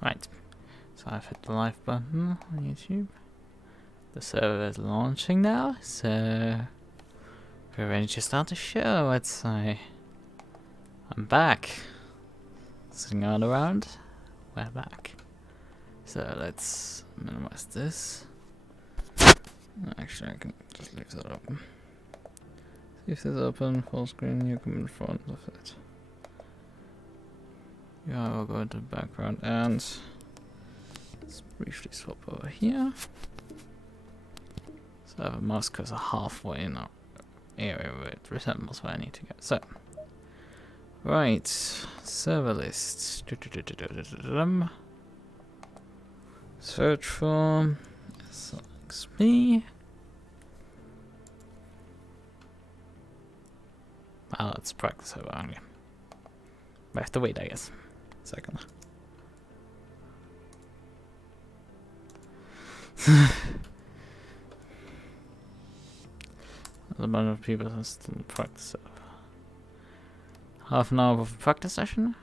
Right, so I've hit the live button on YouTube. The server is launching now, so we're ready to start the show, I'd say. I'm back. Sitting all around, we're back. So let's minimize this. Actually, I can just leave that open. Leave this open, full screen, you come in front of it. Yeah, we'll go into the background and let's briefly swap over here. So I have a mouse cursor halfway in our area where it resembles where I need to go. So, right, server list. Search for SRXP. Well, let's practice over only. We have to wait, I guess. Second. A bunch of people are still practice. Half an hour of a practice session.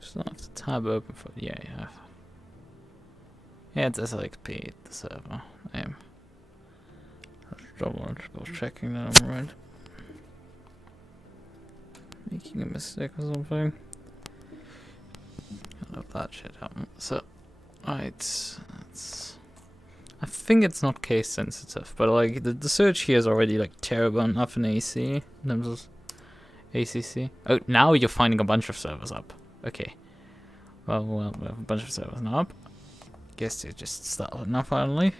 Just don't have the tab open for yeah, you have. Yeah, it's SRXP, the server name. Double checking that I'm right. Making a mistake or something. I love that shit happen. So, right, I think it's not case sensitive, but like the search here is already like terrible enough in AC in terms of ACC. Oh, now you're finding a bunch of servers up. Okay. Well, we have a bunch of servers now up. Guess you just started now finally.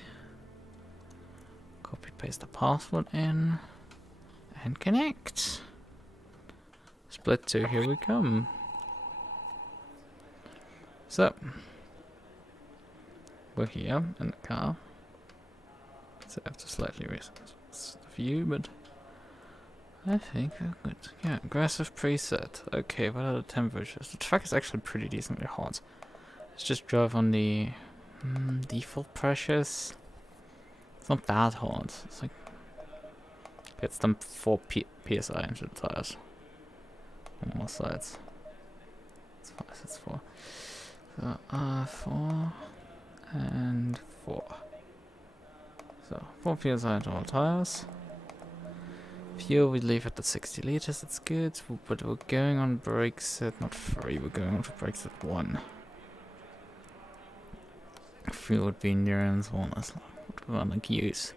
Copy paste the password in and connect. Split 2, here we come. So we're here in the car. So I have to slightly raise the view, but I think we're good. Yeah, aggressive preset. Okay, what are the temperatures? The track is actually pretty decently hot. Let's just drive on the default pressures. It's not that hot. It's like gets them 4 psi into the tires on all sides. It's 5, it's 4. So 4 and 4. So 4 psi into all tires. Fuel we leave at the 60 liters. It's good, but we're going on brakes at not 3. We're going on to brakes at 1. Fuel would be endurance 1 as well. What we want to use.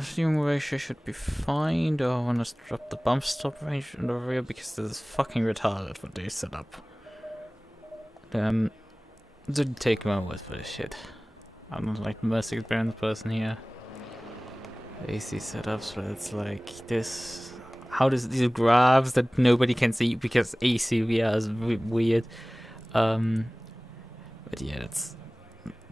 Steering ratio should be fine, though I want to drop the bump stop range in the rear because this is fucking retarded what they set up. Didn't take my word for this shit. I'm not like the most experienced person here. AC setups, but it's like this. How does these graphs that nobody can see because ACVR is weird. But yeah, that's.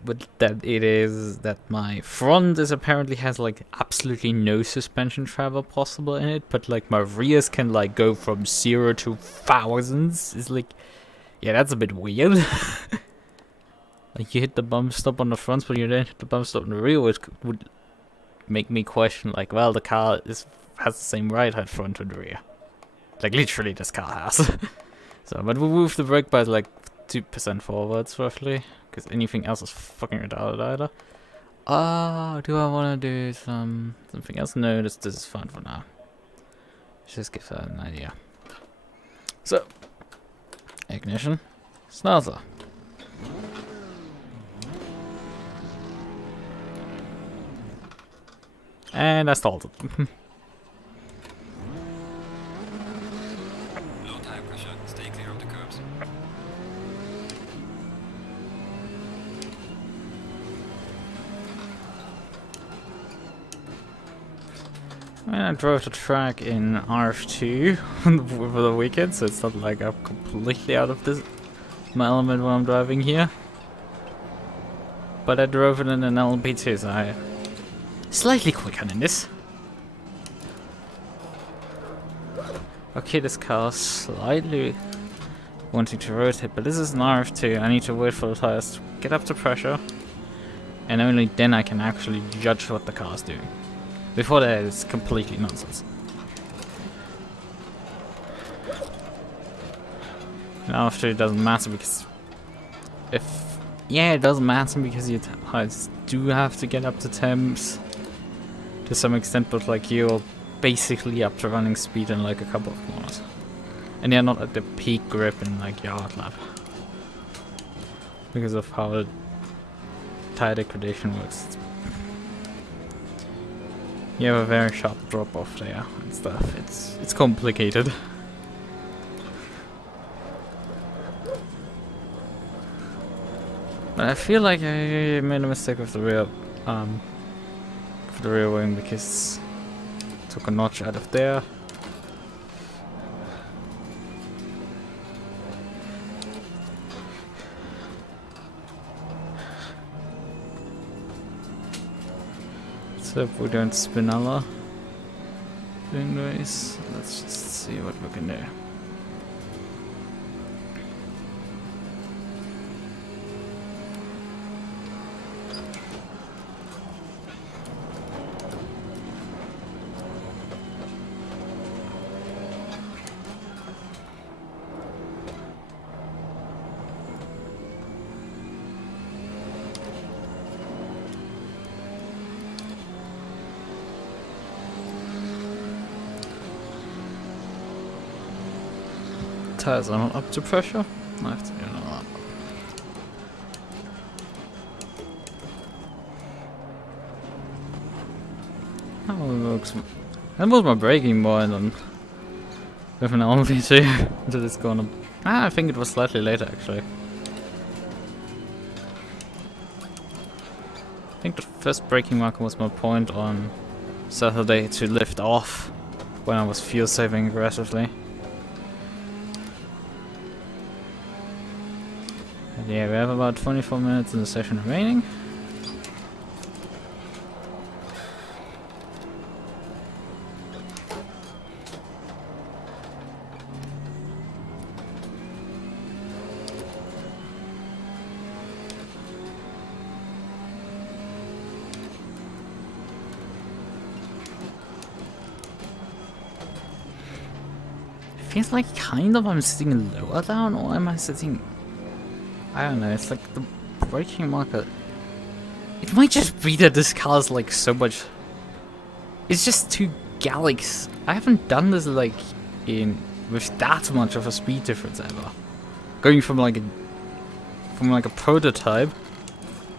But that it is that my front is apparently has like absolutely no suspension travel possible in it, but like my rears can like go from 0 to thousands. It's like, yeah, that's a bit weird. Like you hit the bump stop on the front, but you don't hit the bump stop on the rear, which would make me question like, well, the car has the same right height front and rear. Like literally, this car has. So, but we moved the brake by like 2% forwards roughly. Because anything else is fucking retarded either. Do I want to do something else? No, this is fine for now. Let's just give that an idea. So, ignition, starter. And I stalled it. Low tire pressure, stay clear of the curbs. I drove the track in RF2 over the weekend, so it's not like I'm completely out of my element when I'm driving here. But I drove it in an LP2, so I slightly quicker than this. Okay, this car is slightly wanting to rotate, but this is an RF2. I need to wait for the tires to get up to pressure. and only then I can actually judge what the car is doing. Before that, it's completely nonsense. And after, it doesn't matter because it doesn't matter because your tires do have to get up to temps to some extent, but like you're basically up to running speed in like a couple of corners, and you're not at the peak grip in like yard lap because of how the tire degradation works. You have a very sharp drop off there and stuff. It's complicated. But I feel like I made a mistake with the rear wing because I took a notch out of there. So if we don't spin a lot doing this, let's just see what we can do. Tires are not up to pressure. I have to do that. That looks. That was my braking point on with an LV2 until it's gone up. I think it was slightly later actually. I think the first braking marker was my point on Saturday to lift off when I was fuel saving aggressively. Yeah, we have about 24 minutes in the session remaining. It feels like I'm sitting lower down, or am I sitting... I don't know, it's like the braking marker. It might just be that this car is like so much. It's just too galax. I haven't done this like with that much of a speed difference ever. Going from like a prototype,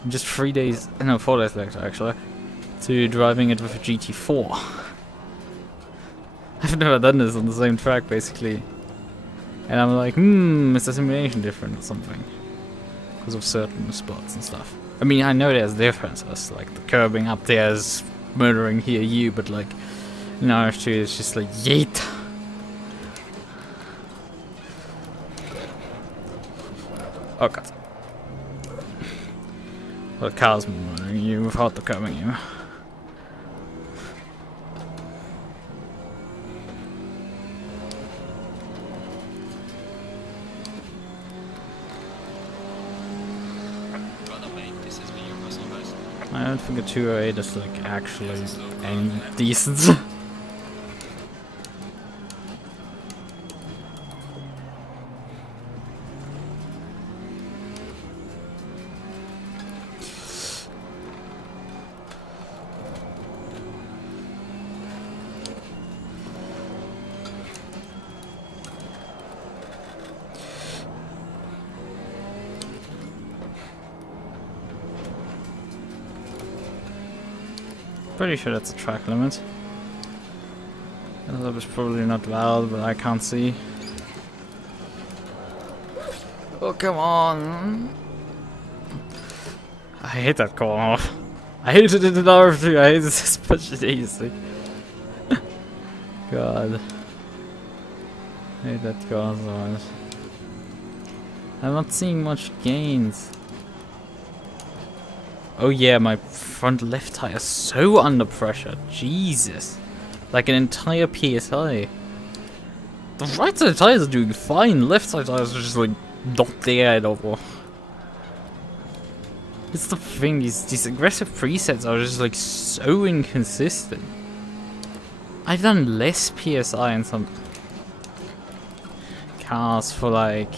just 4 days later actually, to driving it with a GT4. I've never done this on the same track basically, and I'm like, is the simulation different or something? Because of certain spots and stuff. I mean, I know there's differences, like the curbing up there is murdering here but like in RS2 it's just like yeet. Oh god. Well, the car's murdering you without the curbing you. I don't think a 208 is like actually any decent. Pretty sure that's a track limit. That was probably not valid, but I can't see. Oh, come on! I hate that corner. I hated it in RF2, I hate this especially easy. God. I hate that corner so much. I'm not seeing much gains. Oh yeah, my front left tire is so under pressure. Jesus. Like an entire PSI. The right side tires are doing fine. Left side tires are just like not there at all. It's the thing, these aggressive presets are just like so inconsistent. I've done less PSI in some cars for like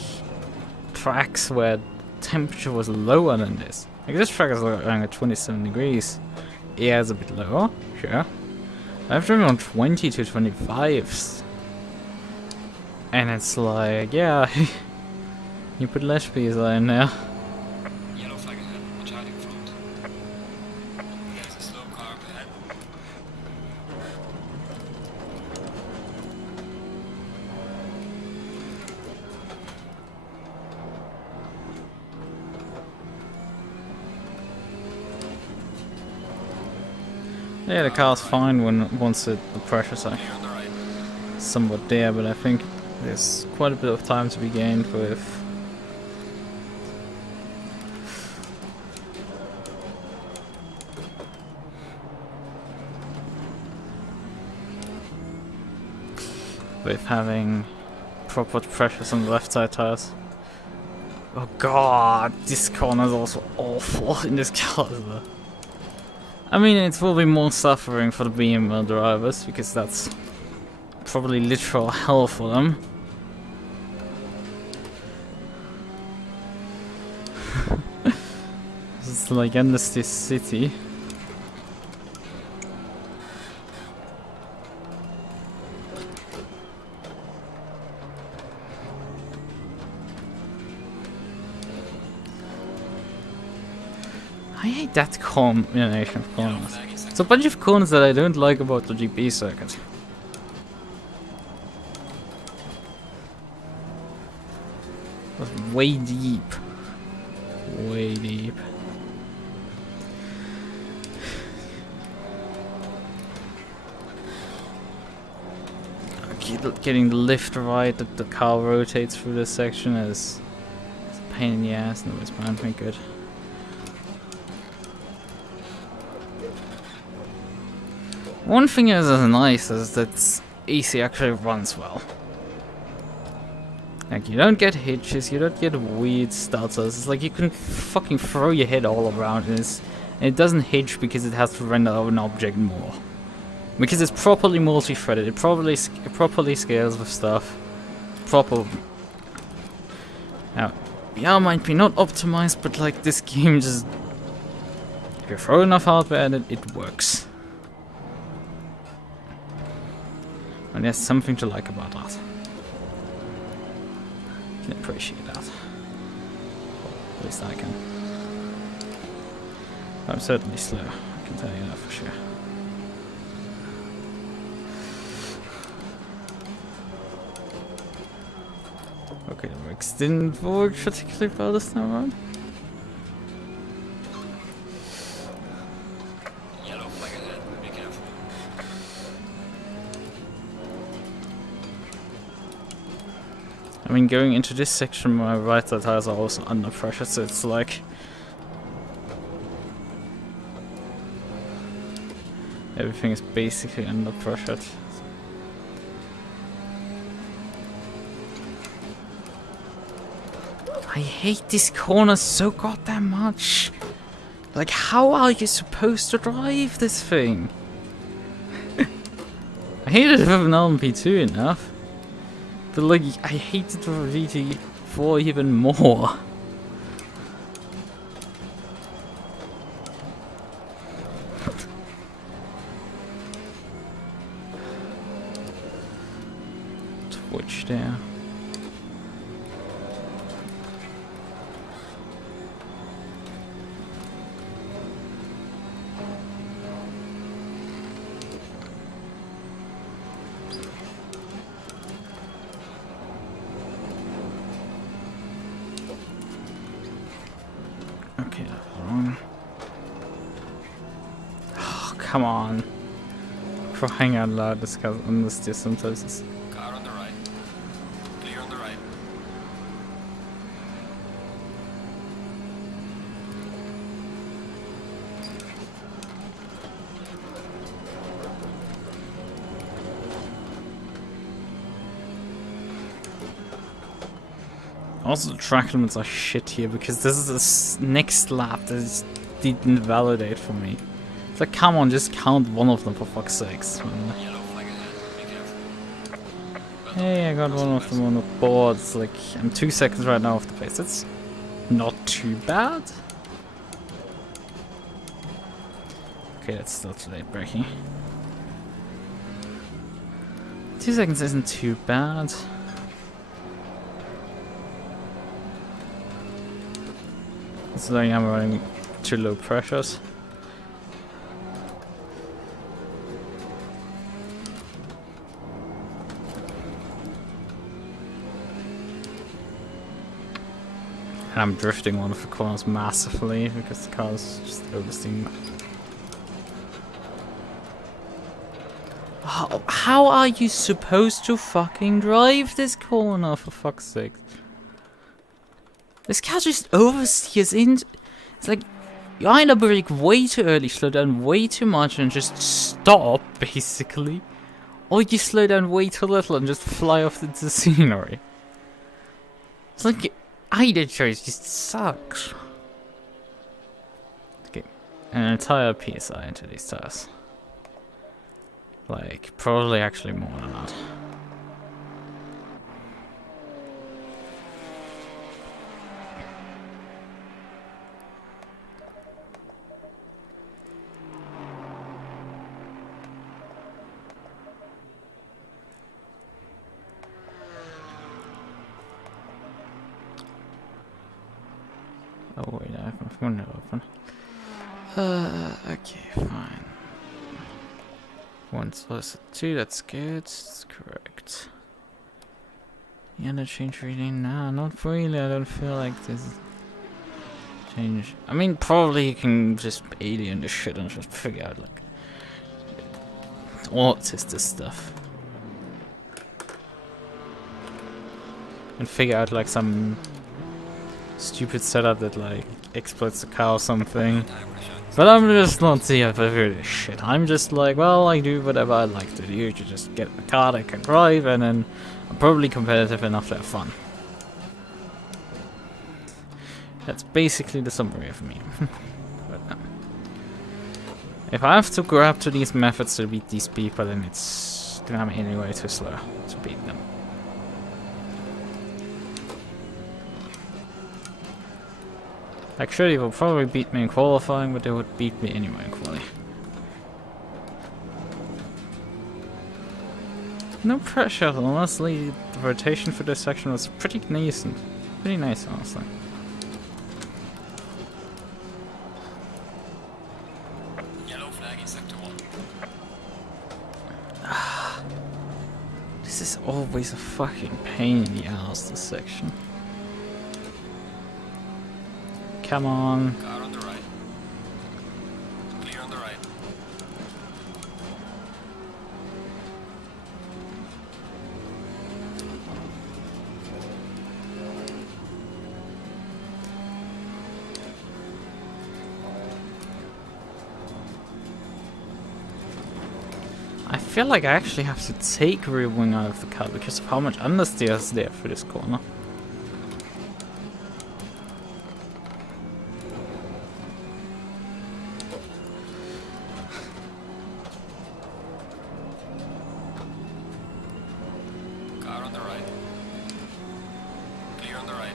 tracks where temperature was lower than this. Like this track is running at 27 degrees. Yeah, it's a bit lower, sure. I've driven on 20 to 25s. And it's like, yeah, you put less PSI in there. Yellow flag ahead. Watch out in front. There's a slow car up ahead. Yeah, the car's fine once the pressure's like Clear on the right. somewhat there, but I think there's quite a bit of time to be gained with having proper pressures on the left side tires. Oh god, this corner is also awful in this car. I mean, it will be more suffering for the BMW drivers because that's probably literal hell for them. It's like endless this city. I hate that combination of Yellow corners. flag in second. It's a bunch of corners that I don't like about the GP circuit. But way deep. Way deep. Getting the lift right that the car rotates through this section is a pain in the ass. No, it's bound to be good. One thing is nice is that AC actually runs well. Like, you don't get hitches, you don't get weird stutters. It's like you can fucking throw your head all around and it doesn't hitch because it has to render an object more. Because it's properly multi-threaded, it properly scales with stuff. Now, yeah, it might be not optimized, but like this game just... If you throw enough hardware at it, it works. And there's something to like about that. I can appreciate that. At least I can. I'm certainly slow, I can tell you that for sure. Okay, the brakes didn't work particularly well this time around. Yellow flag ahead. Be careful. I mean, going into this section, my right side tires are also under pressure, so it's like... everything is basically under pressure. I hate this corner so goddamn much. Like, how are you supposed to drive this thing? I hate it with an LMP2 enough. But like, I hate it with GT4 even more. Twitch there. Okay, that's wrong. Oh, come on. Crying out loud, this guy's on this distance. Sometimes Car on the right. Clear on the right. Also, the track limits are shit here because this is the next lap that just didn't validate for me. It's like, come on, just count one of them for fuck's sakes. Yellow flag ahead. Be careful. Hey, I got one of them on the board. It's like, I'm 2 seconds right now off the pace. That's not too bad. Okay, that's still too late braking. 2 seconds isn't too bad. Considering I'm running too low pressures. And I'm drifting one of the corners massively because the car is just oversteering. How are you supposed to fucking drive this corner, for fuck's sake? This car just oversteers in. It's like you either brake way too early, slow down way too much, and just stop, basically, or you slow down way too little and just fly off into the scenery. It's like either choice just sucks. Okay, an entire PSI into these tires. Like, probably actually more than that. Oh wait, I have my phone open. Okay, fine. 1 plus 2, that's good, that's correct. Yeah, the change reading? Nah, not really, I don't feel like this change. I mean, probably you can just alien this shit and just figure out, like, what is this stuff? And figure out, like, some stupid setup that, like, exploits the car or something. But I'm just not here for this shit. I'm just like, well, I do whatever I like to do to just get a car that can drive, and then I'm probably competitive enough to have fun. That's basically the summary of me. But, if I have to grab to these methods to beat these people, then I'm anyway too slow to beat them. Actually, they will probably beat me in qualifying, but they would beat me anyway in quali. No pressure, honestly. The rotation for this section was pretty decent. Pretty nice, honestly. Yellow flag in sector 1. This is always a fucking pain in the ass, this section. Come on. Car on the right. Clear on the right. I feel like I actually have to take rear wing out of the car because of how much understeer is there for this corner. Car on the right. Clear on the right.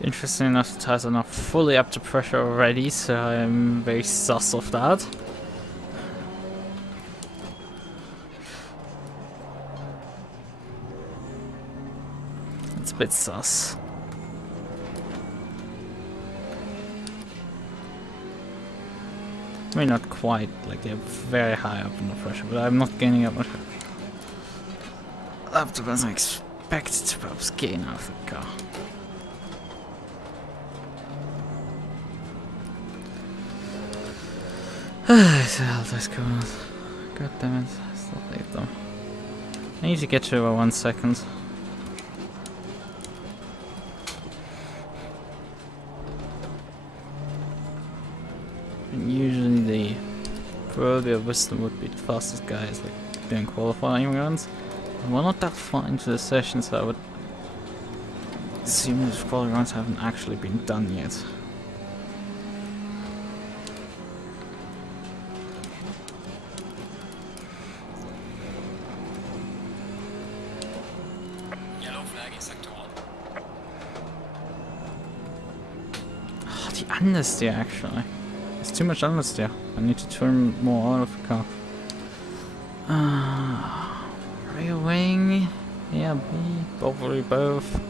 Interesting enough, the tires are not fully up to pressure already, so I'm very sus of that. It's a bit sus. I mean, not quite, like they're very high up in the pressure, but I'm not gaining up much. Up to what I expected to perhaps gain out of the car. Let's go. God damn it, it's not late though. I need to get to about 1 second. And usually the proverbial wisdom would be the fastest guys like doing qualifying runs. And we're not that far into the session, so I would assume that qualifying runs haven't actually been done yet. Yellow flag in sector 1. Oh, the understeer actually. There's too much understeer. I need to turn more out of the car. Rear wing. Yeah, probably both.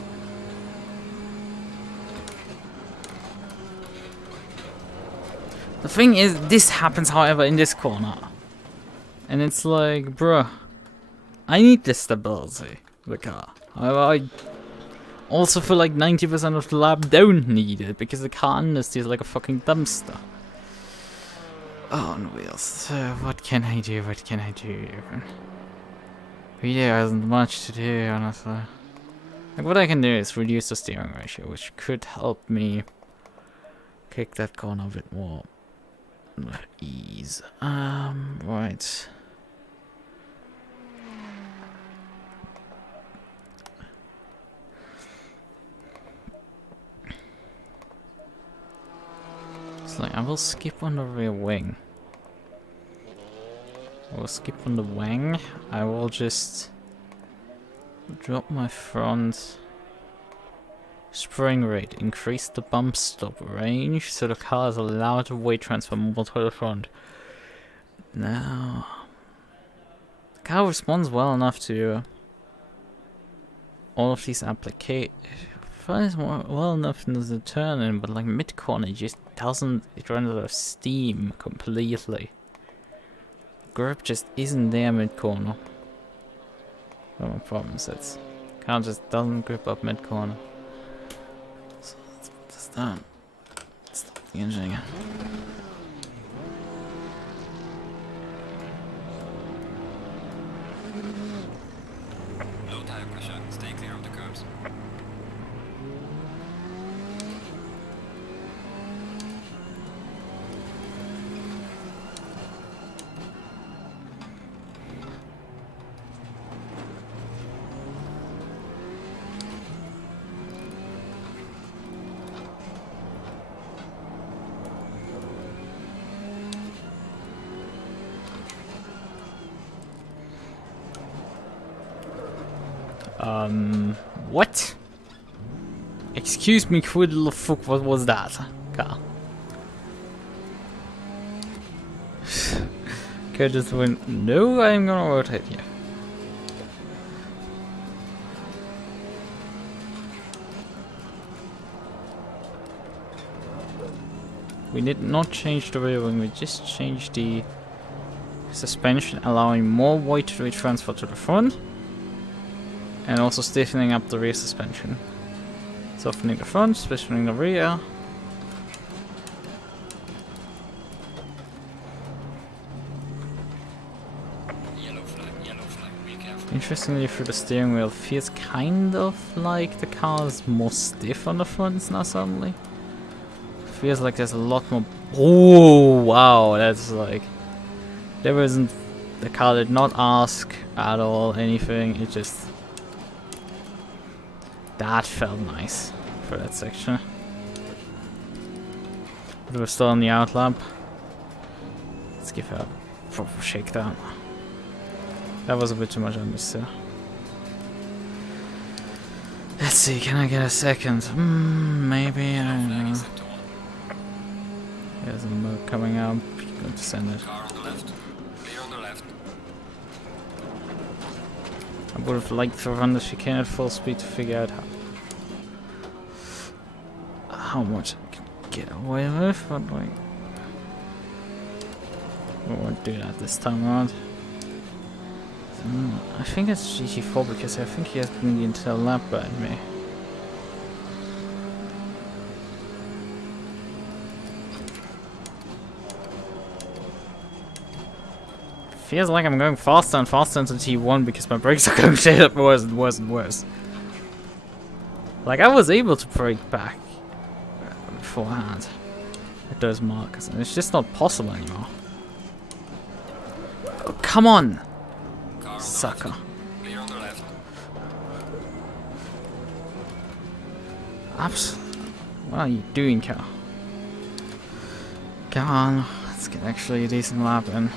The thing is, this happens, however, in this corner. And it's like, bruh, I need the stability of the car. However, I also feel like 90% of the lap don't need it, because the car understeers like a fucking dumpster. Oh, on wheels. So, what can I do? What can I do? Really, there isn't much to do, honestly. Like, what I can do is reduce the steering ratio, which could help me kick that corner a bit more with ease. Right. It's like, I will skip on the rear wing. I will skip on the wing. I will just drop my front spring rate, increase the bump stop range, so the car is allowed to weight transfer more to the front. Now, the car responds well enough to all of these applications. Well enough in the turn in, but like mid corner, it just doesn't. It runs out of steam completely. Grip just isn't there mid corner. One of my problems is car just doesn't grip up mid corner. So let's put this down. Stop the engine again. Low tire pressure. Stay clear of the curbs. What? Excuse me, quid the fuck, what was that? Car. Okay, just went, no, I'm gonna rotate here. We did not change the rear wing, we just changed the suspension, allowing more weight to be transferred to the front. And also stiffening up the rear suspension. Softening the front, stiffening the rear. Yellow flag, be careful. Interestingly, through the steering wheel, it feels kind of like the car is more stiff on the fronts now suddenly. Feels like there's a lot more. Oh, wow, that's like. There isn't. The car did not ask at all anything, it just. That felt nice for that section. But we're still on the outlap. Let's give her a proper shakedown. That was a bit too much on this. Let's see, can I get a second? Maybe, I don't know. There's a move coming up. Going to send it. Car on the left. Clear on the left. I would have liked to run the chicane at full speed to figure out how much I can get away with, but like I won't do that this time around. I think it's GT4 because I think he has been the entire lap behind me. Feels like I'm going faster and faster into T1 because my brakes are going straight up worse and worse and worse. Like, I was able to brake back beforehand at those markers, and it's just not possible anymore. Oh, come on! Car on the Sucker. left. Clear on the left. What are you doing, car? Come on, let's get actually a decent lap in.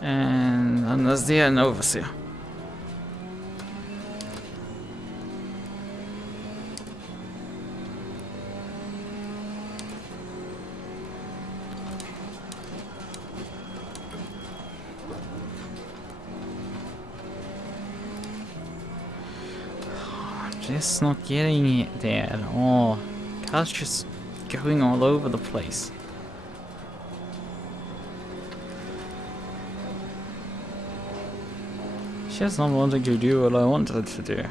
And Understeer and Oversteer. Just not getting it there at all. Car's just going all over the place. Just not wanting to do what I wanted to do.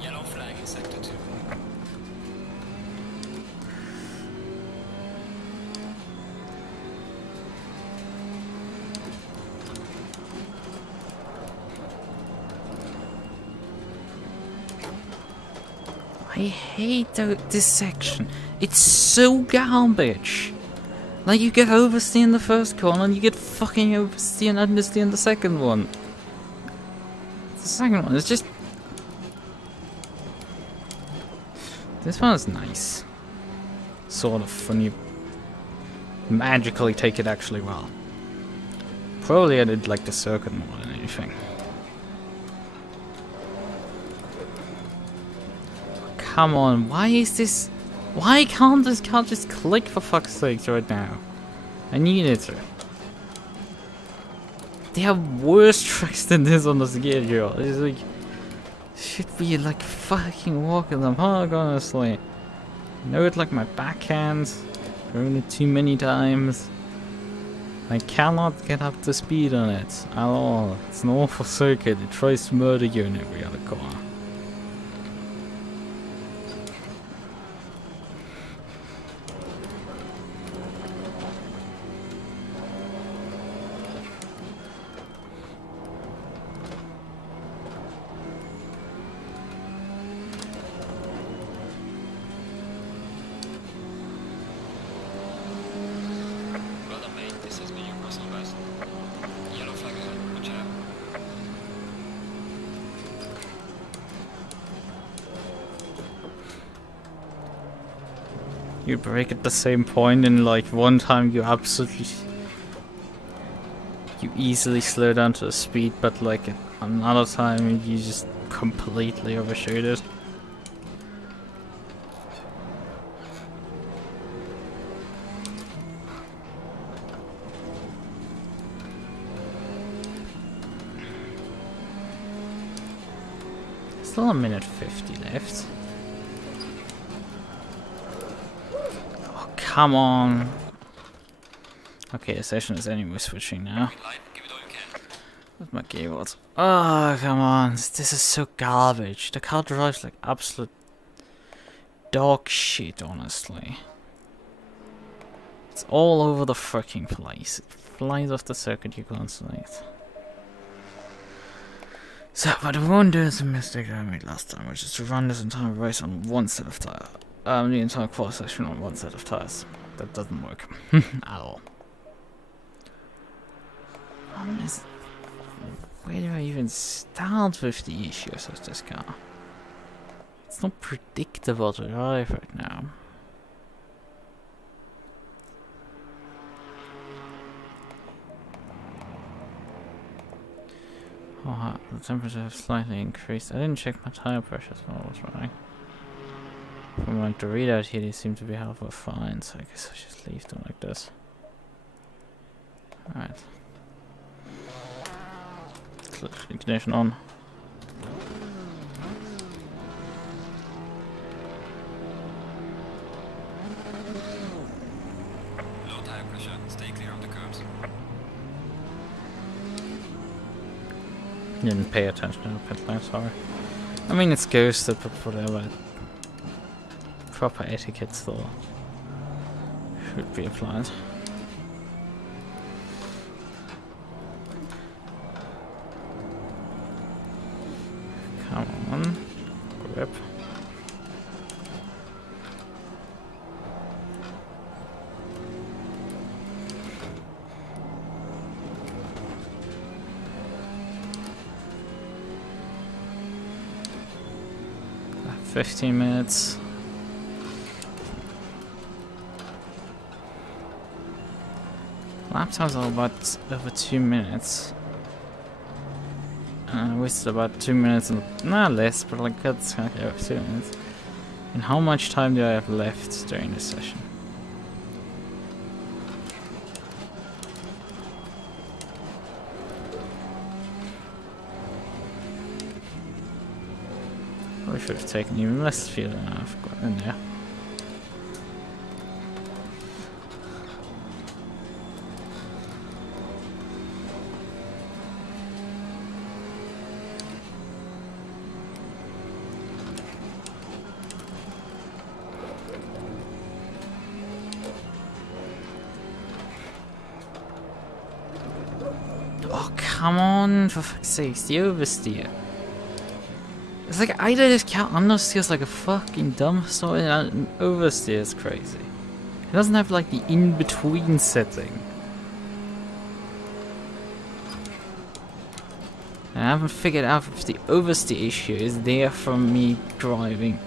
Yellow flag in sector 2. I hate this section. It's so garbage. Like, you get oversteer in the first corner and you get fucking oversteer and understeer in the second one. The second one is just... This one is nice. Sort of, when you magically take it actually well. Probably I did like the circuit more than anything. Come on, why is this... Why can't this car just click for fuck's sake right now? I need it to. They have worse tracks than this on the schedule. It's like... Should be like fucking walking the park, honestly. I know it like my backhand. Thrown it too many times. I cannot get up to speed on it at all. It's an awful circuit. It tries to murder you in every other corner. Well done, mate. This has been your personal best. Yellow flag ahead. Watch out. You break at the same point, and like one time you absolutely... You easily slow down to the speed, but like another time you just completely overshoot it. Still a minute 50 left. come on. Okay, the session is anyway switching now. Light, give it all you can. With my keyboard. Oh, come on. This is so garbage. The car drives like absolute dog shit, honestly. It's all over the freaking place. It flies off the circuit you can't select. So, but we won't do the mistake I made last time, which is to run this entire race on one set of tires. The entire course section on one set of tires. That doesn't work at all. Where do I even start with the issues of this car? It's not predictable to drive right now. Oh, the temperature has slightly increased. I didn't check my tire pressures while I was running. From my readout here, they seem to be halfway fine, so I guess I just leave them like this. Alright. Ignition on. Low tire pressure, stay clear of the curbs. Didn't pay attention to the pit lane, sorry. I mean, it's ghosted, but whatever. Proper etiquette still should be applied. Come on, grip. About 15 minutes. Lap times are about over 2 minutes. I wasted about 2 minutes and not less, but like that's kind of over 2 minutes. And how much time do I have left during this session? Probably should have taken even less fuel than I've got in there. Oh, come on, for fuck's sake, the oversteer. It's like either this car understeers like a fucking dumpster and oversteers crazy. It doesn't have like the in-between setting. And I haven't figured out if the oversteer issue is there from me driving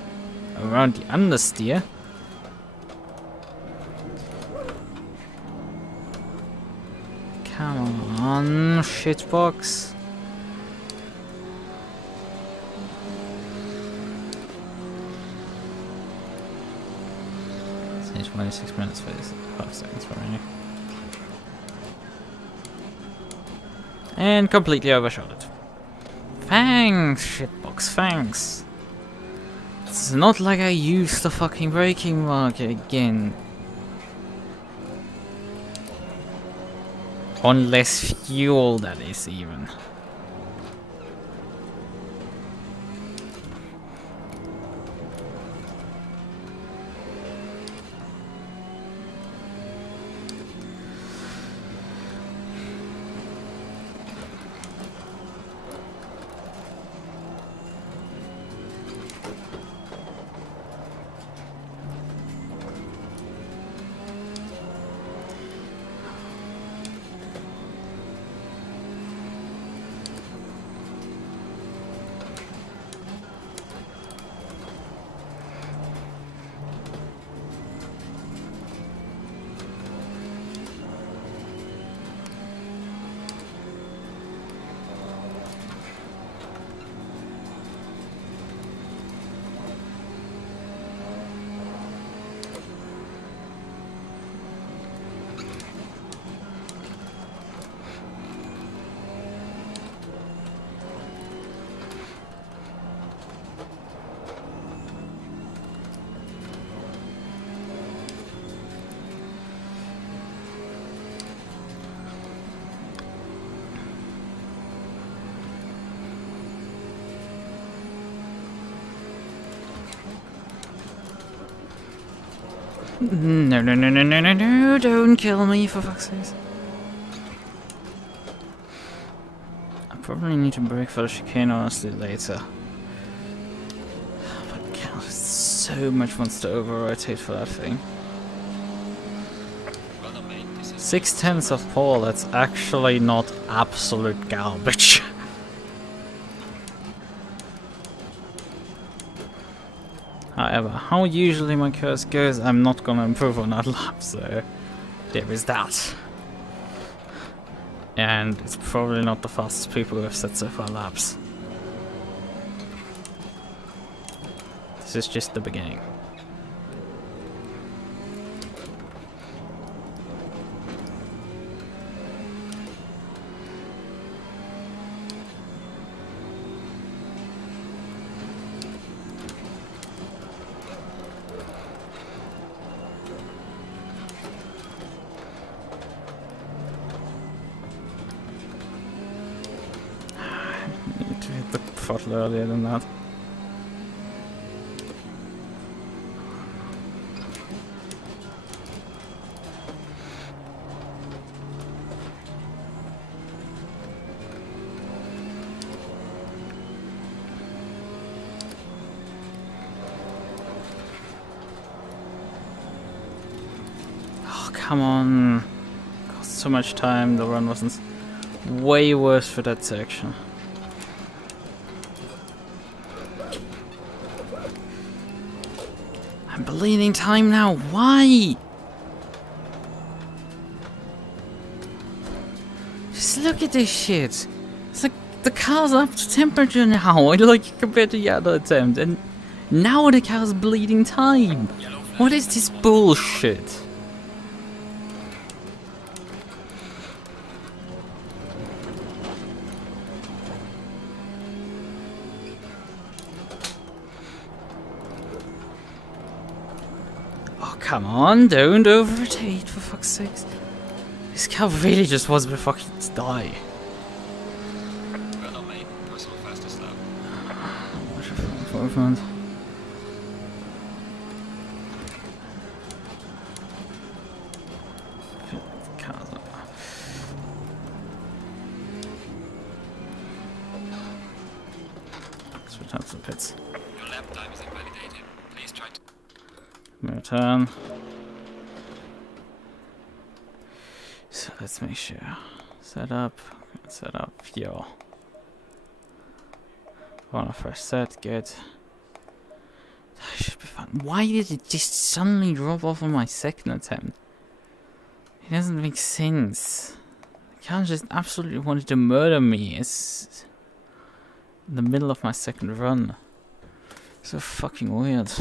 around the understeer. Come on, shitbox. It's only 26 minutes for this, 5 seconds for me. And completely overshot it. Thanks, shitbox, thanks. It's not like I used the fucking braking marker again. On less fuel, that is, even. No, no, no, no, no, no, no, don't kill me, for fuck's sake. I probably need to brake for the chicane, honestly, later. But God, so much wants to over-rotate for that thing. 6/10 of pole, that's actually not absolute garbage. However, how usually my curse goes, I'm not gonna improve on that lap, so there is that. And it's probably not the fastest people have set so far laps. This is just the beginning. To hit the throttle earlier than that. Oh, come on. Cost so much time, the run wasn't way worse for that section. I'm bleeding time now, why? Just look at this shit. It's like the car's up to temperature now, like compared to the other attempt, and now the car's bleeding time. What is this bullshit? Come on, don't over-rotate, for fuck's sake. This car really just wants to fucking die. Well done, mate. Personal fastest lap. What's your fucking forefront? Car's up. Let's return to the pits. Your lap time is invalidated. Please try to... Return. So let's make sure. Set up, yo. On a fresh set, good. That should be fun. Why did it just suddenly drop off on my second attempt? It doesn't make sense. The car just absolutely wanted to murder me. It's in the middle of my second run. So fucking weird.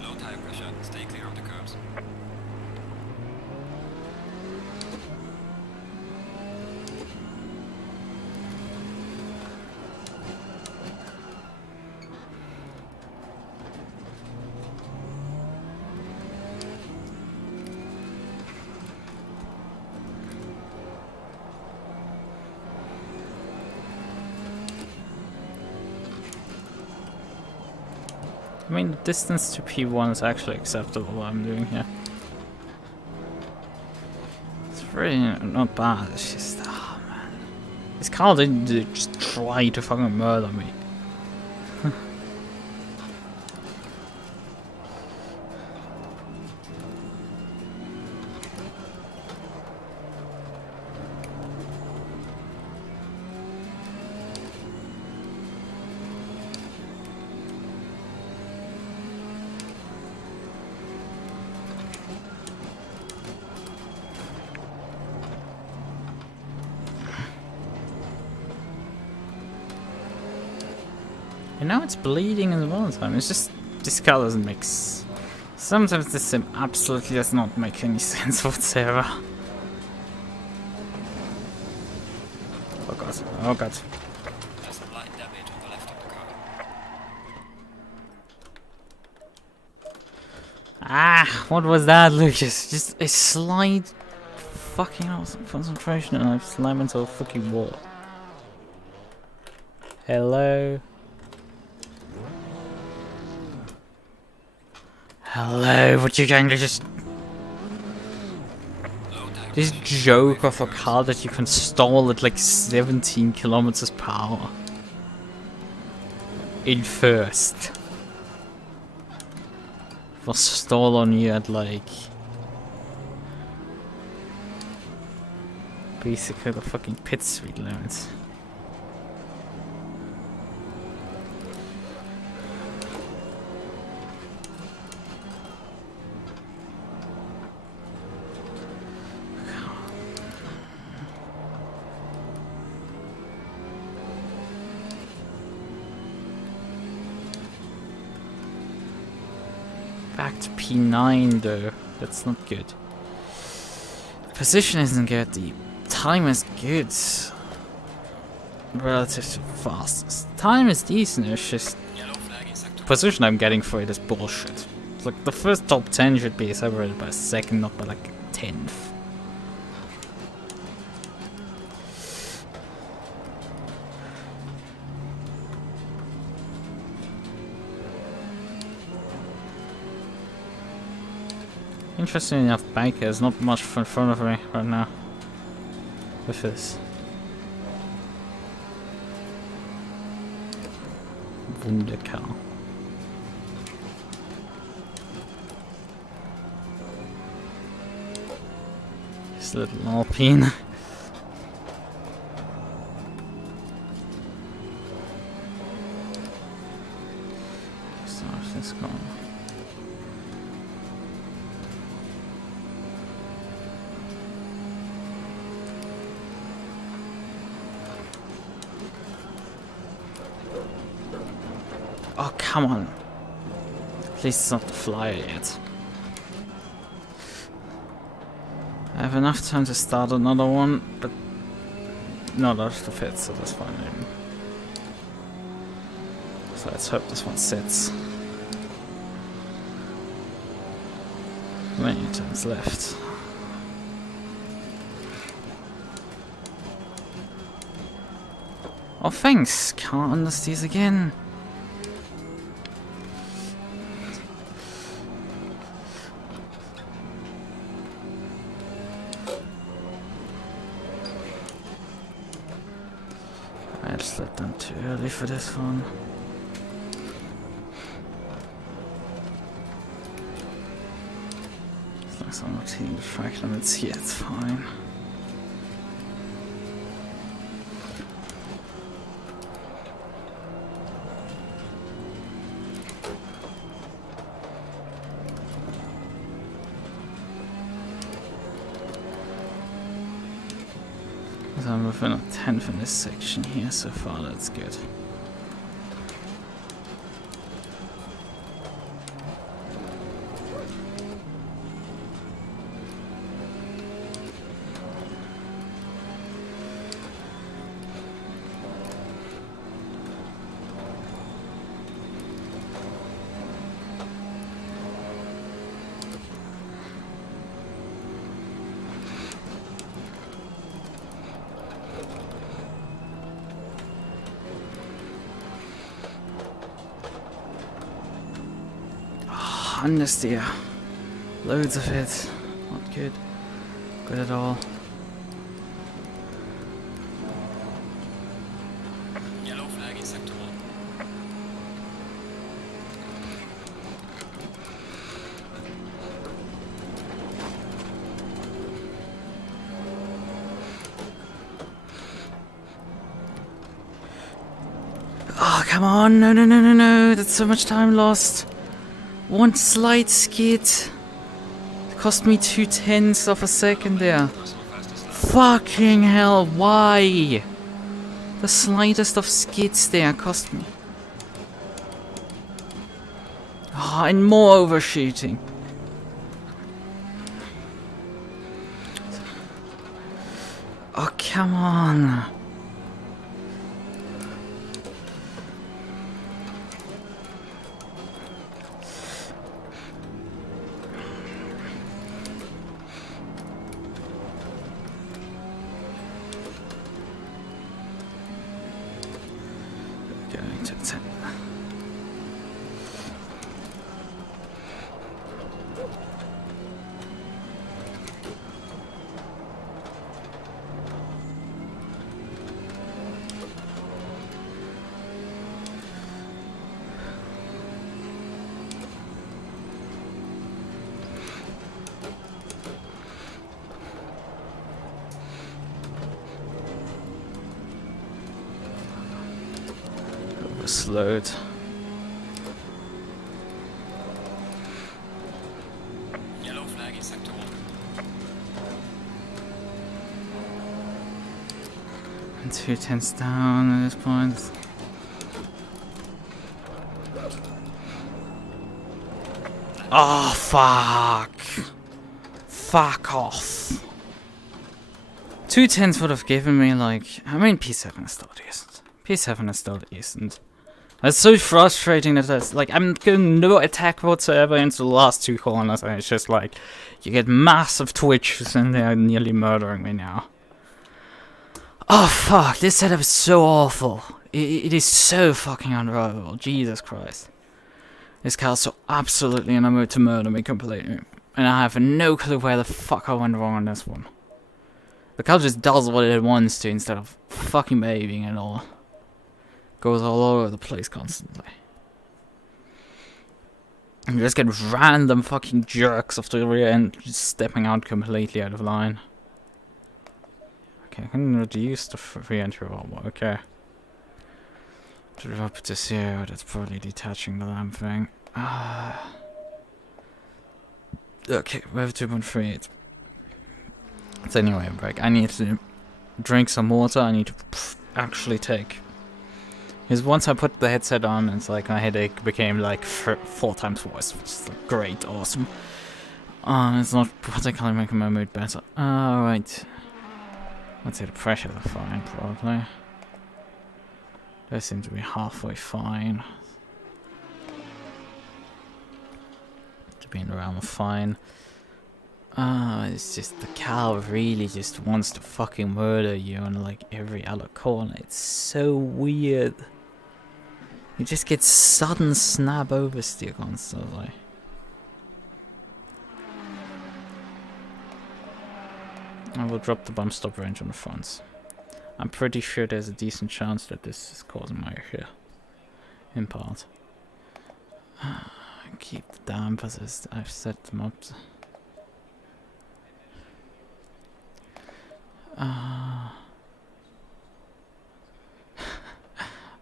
Low tire pressure. Stay clear of the curbs. I mean, the distance to P1 is actually acceptable what I'm doing here. It's really not bad, it's just, oh man. This car didn't just try to fucking murder me. And now it's bleeding as well time. It's just, this car doesn't make sometimes this sim absolutely does not make any sense whatsoever. Oh god, oh god. There's some light damage on the left of the car. Ah, what was that, Lucas? Just a slight fucking awesome concentration and I've slammed into a fucking wall. Hello? Hello, what you trying to just... This joke of a car that you can stall at like 17 kilometers per hour. In first. For stall on you at like... basically the fucking pit speed limits. Back to P9 though, that's not good. Position isn't good, the time is good. Relative to fastest. Time is decent, it's just... the position I'm getting for it is bullshit. It's like the first top 10 should be separated by a second, not by like a 10th. Interesting enough, Biker is not much in front of me right now. With this. Wunderkerl. This little Alpine. So this going. Oh, come on. At least it's not the flyer yet. I have enough time to start another one, but not out of the pit, so that's fine. So let's hope this one sits. Many times left. Oh, thanks. Can't understeer again. I just let them too early for this one. As long as I'm not hitting the track limits here, it's fine. I'm within a 10th in this section here so far, that's good. Understeer. Loads of it. Not good. Good at all. Yellow flag in sector 1. Oh, come on. No, no, no, no, no. That's so much time lost. One slight skid. It cost me 0.2 of a second there. Fucking hell, why? The slightest of skids there cost me. Oh, and more overshooting. Oh, come on. slowed. Yellow flag in sector 1. And 210s down at this point. Oh, fuck. Fuck off. 210s would have given me, like... I mean, P7 is still decent. P7 is still decent. It's so frustrating that it's like, I'm going no attack whatsoever into the last 2 corners, and it's just like, you get massive twitches and they're nearly murdering me now. Oh, fuck. This setup is so awful. It is so fucking unreliable. Jesus Christ. This car's so absolutely in a mood to murder me completely. And I have no clue where the fuck I went wrong on this one. The car just does what it wants to instead of fucking behaving at all. Goes all over the place constantly. And you just get random fucking jerks off the rear end just stepping out completely out of line. Okay, I can reduce the re-entry armor, okay. Drop it to 0, that's probably detaching the damn thing. Okay, we have 2.38. It's anyway a break. I need to drink some water, I need to actually take. Because once I put the headset on, it's like my headache became like 4 times worse, which is like great, awesome. It's not particularly making my mood better. Alright. Let's say the pressures are fine, probably. They seem to be halfway fine. To be in the realm of fine. It's just the car really just wants to fucking murder you on like every other corner. It's so weird. You just get sudden snap oversteer constantly. I will drop the bump stop range on the fronts. I'm pretty sure there's a decent chance that this is causing my issue. In part. Keep the dampers as I've set them up.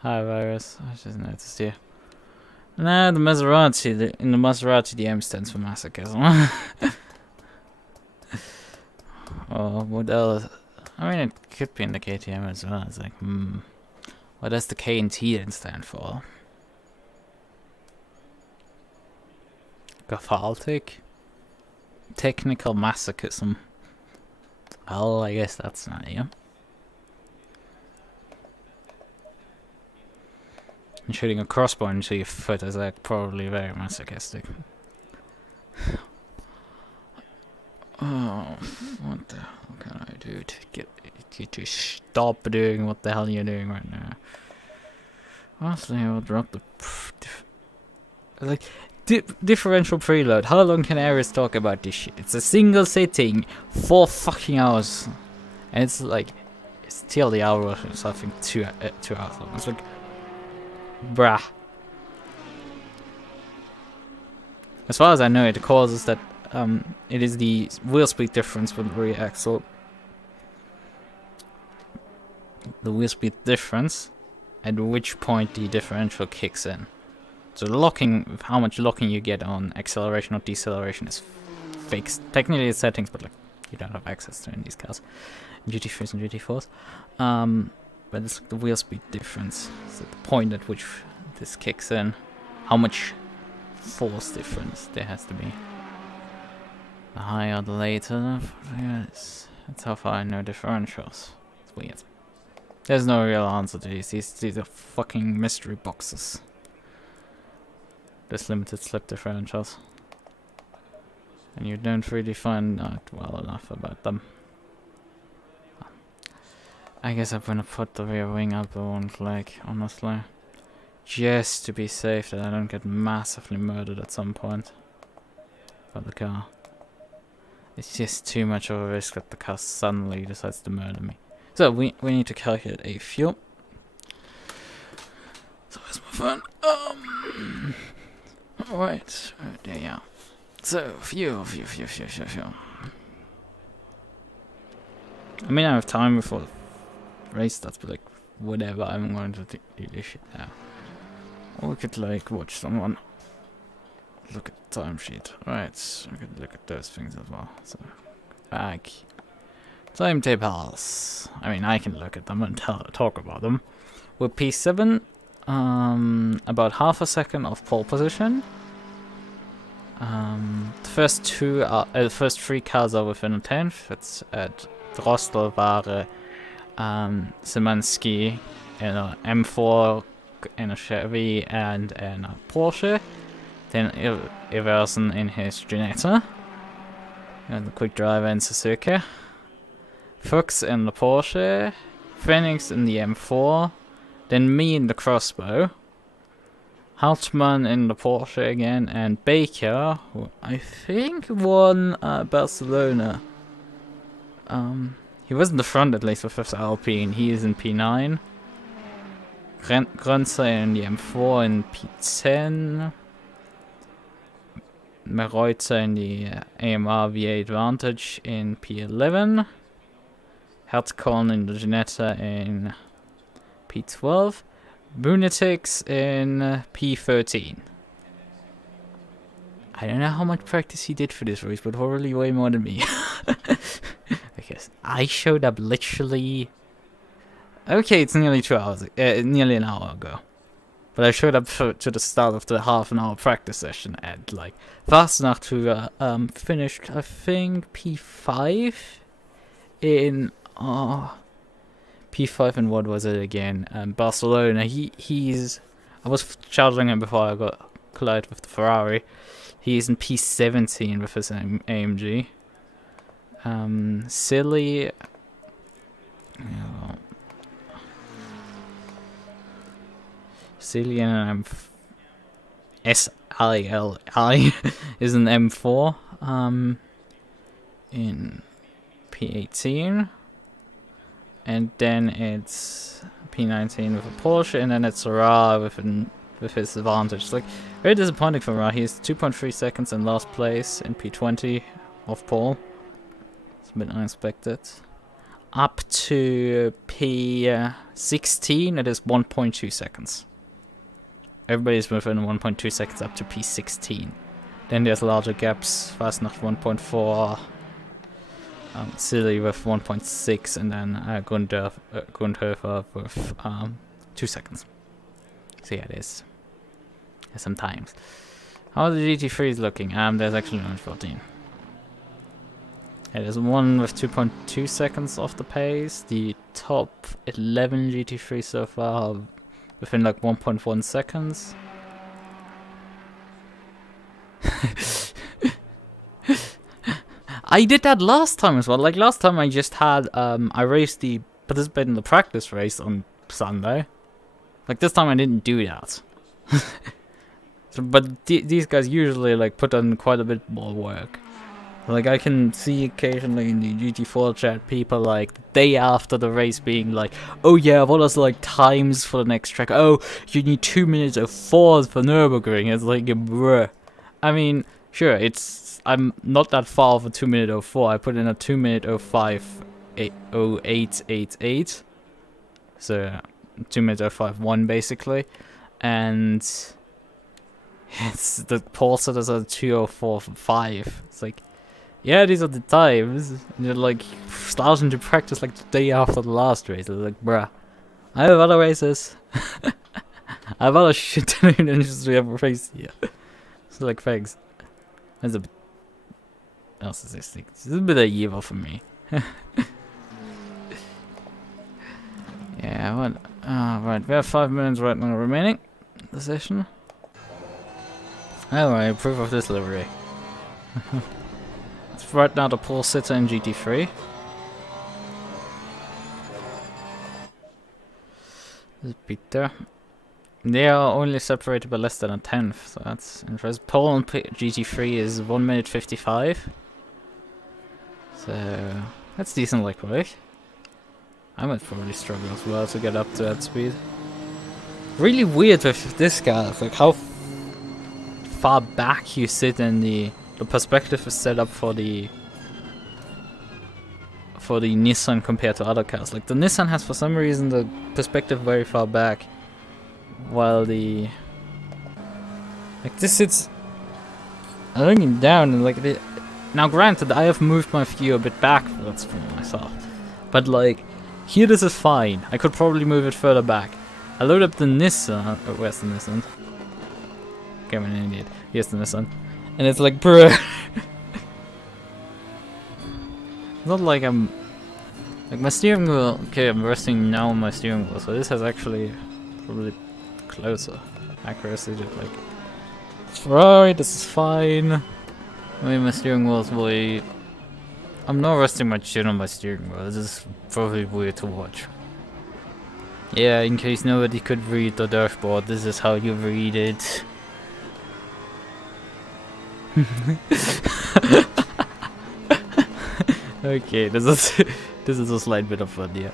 Hi virus, I just noticed you. Nah, the Maserati, in the Maserati the M stands for masochism. Oh, what else? I mean, it could be in the KTM as well. It's like, what does the K and T then stand for? Cathartic? Technical masochism. Well, I guess that's not you. And shooting a crossbow into your foot is like probably very masochistic. Oh, what the hell can I do to get you to stop doing what the hell you're doing right now? Honestly, I will drop the differential preload. How long can Ares talk about this shit? It's a single sitting, 4 fucking hours, and it's like it's till the hour or something 2 hours long. It's like, bruh. As far as I know, it causes that. It is the wheel speed difference with the rear axle. The wheel speed difference, at which point the differential kicks in. So locking, how much locking you get on acceleration or deceleration is fixed. Technically it's settings, but like you don't have access to in these cars, GT3s and GT4s. But it's like the wheel speed difference. So the point at which this kicks in, how much force difference there has to be. The higher the later, yes, that's how far I know differentials. It's weird. There's no real answer to these. These are fucking mystery boxes. There's limited slip differentials. And you don't really find out well enough about them. I guess I'm gonna put the rear wing up on flag, honestly. Just to be safe that I don't get massively murdered at some point by the car. It's just too much of a risk that the car suddenly decides to murder me. So we need to calculate a fuel. So where's my phone? Alright, there you are. So fuel. I mean, I have time before the race starts, but like whatever, I'm going to do this shit now. Or we could like watch someone look at the timesheet. Right, we could look at those things as well. So back. Timetables. I mean, I can look at them and talk about them. With P7, about half a second of pole position. The first three cars are within a tenth. It's at Drossel waren Szymanski in a M4, in a Chevy, and in a Porsche. Then Iversen in his Ginetta, and the quick driver in Suzuki. Fuchs in the Porsche, Phoenix in the M4, then me in the Crossbow, Hartmann in the Porsche again, and Baker, who I think won Barcelona. He was in the front at least with his Alpine, he is in P9. Grunzer in the M4 in P10. Mereuter in the AMR V8 Vantage in P11. Herzkorn in the Ginetta in P12. Bunetix in P13. I don't know how much practice he did for this race, but probably way more than me. Because I showed up literally... Okay, it's nearly 2 hours, nearly an hour ago. But I showed up to the start of the half-an-hour practice session and, like, fast enough to finished, I think, P5 in... P5 and what was it again? Barcelona. I was charging him before I got collided with the Ferrari. He's in P17 with his AMG. Silly. Silly and SILI is an M4. In P18. And then it's P19 with a Porsche, and then it's Ra with his advantage. It's like very disappointing for Ra. He's 2.3 seconds in last place in P20 off pole. It's a bit unexpected. Up to P16, it is 1.2 seconds. Everybody's within 1.2 seconds up to P16. Then there's larger gaps. Fastnacht 1.4. Silly with 1.6, and then Grundhofer with 2 seconds. So yeah, there's some times. How are the GT3s looking? There's actually only 14. Yeah, there's one with 2.2 seconds off the pace. The top 11 GT3 so far are within like 1.1 seconds. I did that last time as well. Like last time I just had I participated in the practice race on Sunday. Like this time I didn't do that. But these guys usually like put in quite a bit more work. Like I can see occasionally in the GT4 chat people like the day after the race being like, oh yeah, what is like times for the next track? Oh, you need 2 minutes 04 for Nürburgring. It's like bruh. I mean, sure, I'm not that far of a 2 minute 04. I put in a 2 minute 05 0888. So 2 minutes 05.1 basically. And it's the Porsche does a 2:04.5. It's like, yeah, these are the times. And you're like starting to practice like the day after the last race. It's like, bruh, I have other races. I have other shit to do than just have a race here. So like, thanks. That's a bit narcissistic. It's a bit of evil for me. Yeah, what? Right, we have 5 minutes right now remaining. The session. Alright, proof of this livery. It's right now the pole sitter in GT3. This is Peter. They are only separated by less than a tenth, so that's interesting. Pole on GT3 is 1 minute 55. So that's decent, like, right? I might probably struggle as well to get up to that speed. Really weird with this car, like how far back you sit in the perspective is set up for the Nissan compared to other cars. Like the Nissan has for some reason the perspective very far back, while the Like this, it's looking down and like now. Granted, I have moved my view a bit backwards for myself, but like here, this is fine. I could probably move it further back. I load up the Nissan. Oh, where's the Nissan? Okay, I'm an idiot. Here's the Nissan, and it's like, bruh. It's not like I'm like my steering wheel. Okay, I'm resting now on my steering wheel, so this has actually probably closer accuracy to like. It's right. This is fine. I mean, my steering wheel is way. I'm not resting my chin on my steering wheel. This is probably weird to watch. Yeah, in case nobody could read the dashboard, this is how you read it. Okay, this is a slight bit of fun, yeah.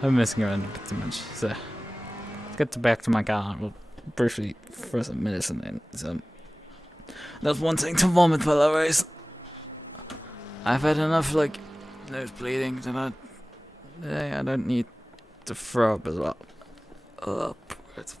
I'm messing around a bit too much. So let's get back to my car. We'll briefly throw some medicine in. So that's one thing to vomit while I race. I've had enough like nose bleeding tonight. I don't need to throw up as well. It's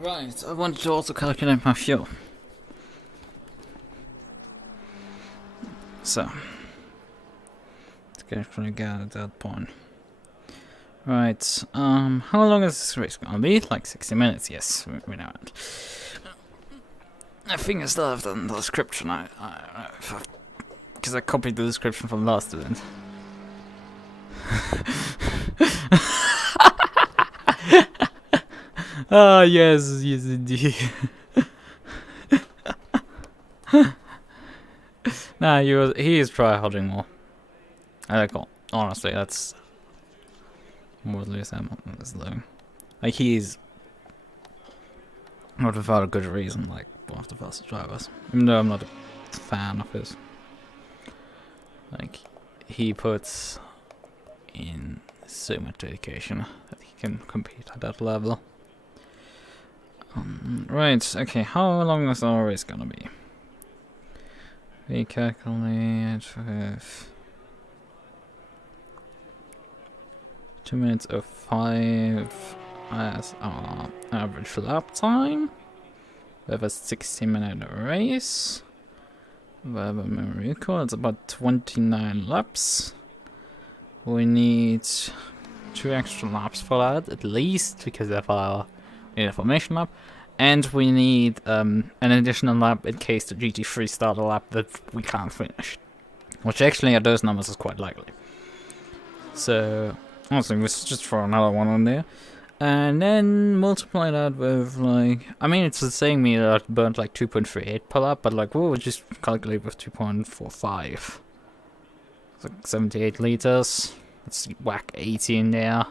right, I wanted to also calculate my fuel. So, let's get at that point. Right, how long is this race gonna be? Like 60 minutes, yes, we know it. I think I still have done the description, because I copied the description from last event. Ah, yes, yes indeed. Nah, he is tryharding more. I like, honestly, that's more or less low. Like, he's not without a good reason, like one of the fastest drivers. Even though I'm not a fan of his. Like, he puts in so much dedication that he can compete at that level. Right, okay, how long is our race gonna be? We calculate with 2 minutes of 5 as our average lap time. We have a 60-minute race. We have a memory recall, it's about 29 laps. We need 2 extra laps for that, at least, because of our formation lap. And we need an additional lap in case the GT3 start a lap that we can't finish. Which actually at those numbers is quite likely. So, honestly, let's just throw another one on there. And then multiply that with like, I mean it's saying me that I burnt like 2.38 per lap, but like we'll just calculate with 2.45. It's like 78 liters. Let's whack 80 in there.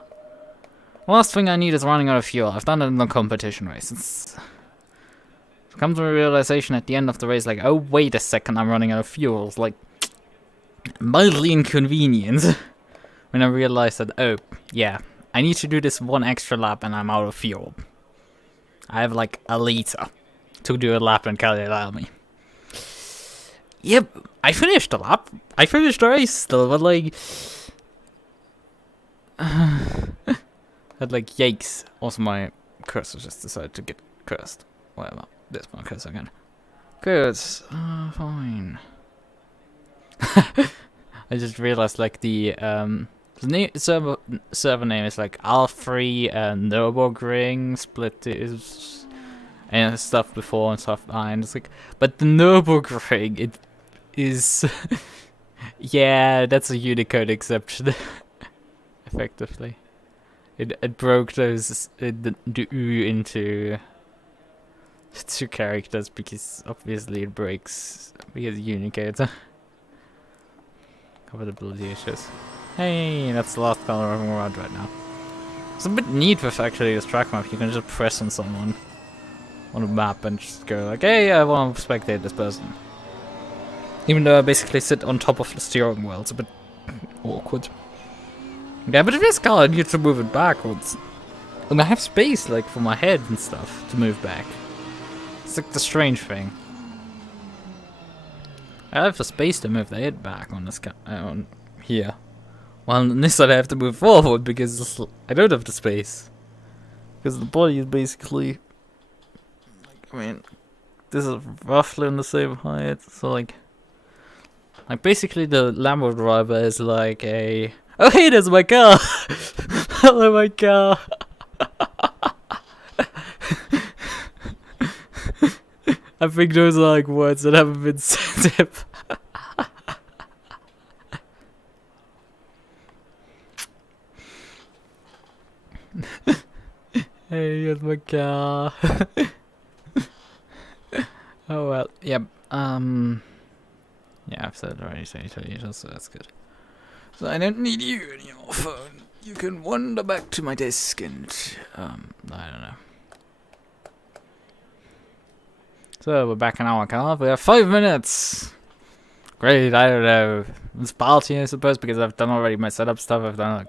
Last thing I need is running out of fuel. I've done it in the competition race. It's come to a realization at the end of the race, like, oh wait a second, I'm running out of fuel. It's like mildly inconvenient. When I realized that, oh yeah, I need to do this one extra lap and I'm out of fuel. I have like a liter to do a lap in Qualy. Yep, I finished the lap. I finished the race still, but like... But like, yikes. Also, my cursor just decided to get cursed. Whatever. There's my cursor again. Good. Fine. I just realized like the server name is like R3 and Nürburgring split is and stuff before and stuff behind. It's like, but the Nürburgring it is yeah, that's a Unicode exception. Effectively, it broke those the U into two characters because obviously it breaks because Unicode. Compatibility issues. Hey, that's the last color I'm around right now. It's a bit neat with actually this track map. You can just press on someone on a map and just go like, hey, I want to spectate this person. Even though I basically sit on top of the steering wheel, it's a bit awkward. Yeah, but in this car I need to move it backwards. And I have space like for my head and stuff to move back. It's like the strange thing. I have the space to move the head back on this on here. Well, on this side I have to move forward because I don't have the space. Because the body is basically... Like, I mean, this is roughly on the same height, so like basically the Lambo driver is like a... Oh hey, there's my car! Hello my car! I think those are like words that haven't been said. Hey, here's my car. Oh well, yep. Yeah, I've said it already, so that's good. So I don't need you in your phone. You can wander back to my desk and I don't know. So we're back in our car. We have 5 minutes. Great. I don't know. It's party, I suppose, because I've done already my setup stuff. I've done like.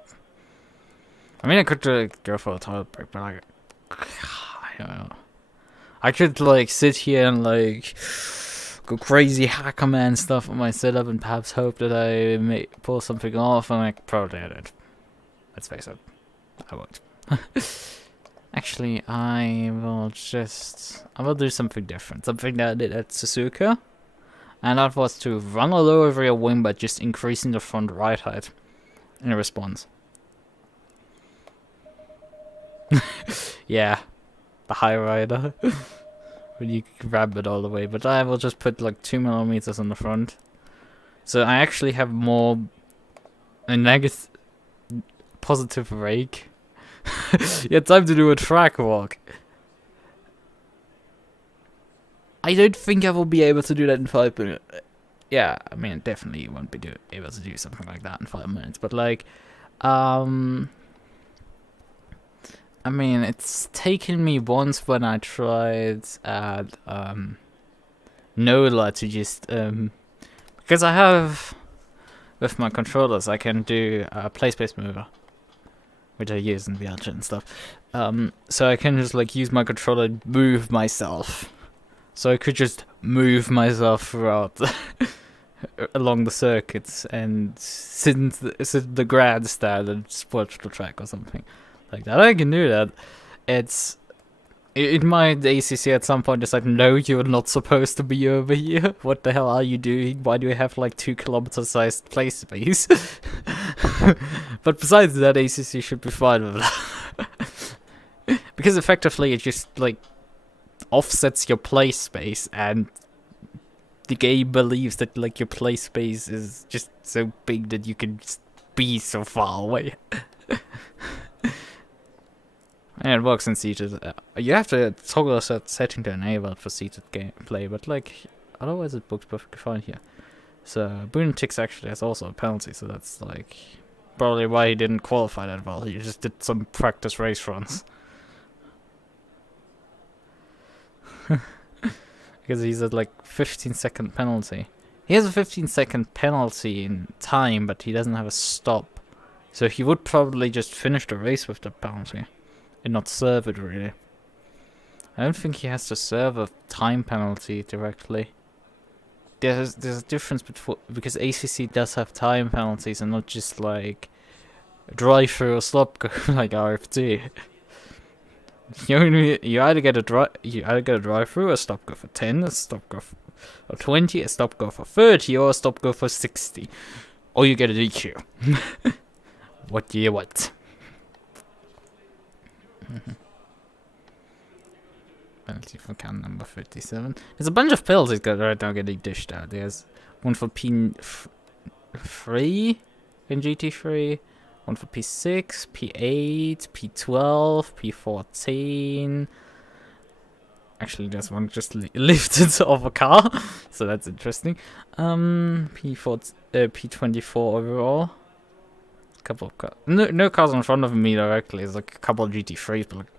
I mean, I could go for a toilet break, but I don't know. I could like sit here and like go crazy hacker man stuff on my setup and perhaps hope that I may pull something off, and I probably didn't. Let's face it, I won't. Actually, I will do something different. Something that I did at Suzuka. And that was to run all over your wing but just increasing the front ride height in response. Yeah, the high rider. When you grab it all the way. But I will just put like 2 millimeters on the front. So I actually have more a negative positive rake. Yeah, time to do a track walk. I don't think I will be able to do that in 5 minutes. Yeah, I mean, definitely you won't be able to do something like that in 5 minutes. But like, I mean, it's taken me once when I tried at NOLA to just because I have with my controllers I can do a play space mover, which I use in VLG and stuff. So I can just like use my controller and move myself. So I could just move myself throughout along the circuits and sit the grandstand and watch the track or something like that. I can do that. It might ACC at some point decide, no, you're not supposed to be over here. What the hell are you doing? Why do we have like 2 kilometer sized play space? But besides that, ACC should be fine with that. Because effectively it just like offsets your play space, and the game believes that like your play space is just so big that you can just be so far away. And it works in seated. You have to toggle a setting to enable it for seated gameplay, but like otherwise it works perfectly fine here. So Boone Ticks actually has also a penalty, so that's like probably why he didn't qualify that well. He just did some practice race runs. Because he's at like 15-second penalty. He has a 15-second penalty in time, but he doesn't have a stop. So he would probably just finish the race with the penalty and not serve it really. I don't think he has to serve a time penalty directly. there's a difference between, because ACC does have time penalties and not just like drive through or stop go like RFT. You either get a drive through, a stop go for 10, a stop go for 20, a stop go for 30, or a stop go for 60, or you get a DQ. What do you want? Penalty for can number 57. There's a bunch of penalties right now getting dished out. There's one for P3 in GT3, one for P6, P8, P12, P14. Actually, there's one just lifted off a car, so that's interesting. P24 overall. Couple of cars. No cars in front of me directly. It's like a couple of GT3s, but like,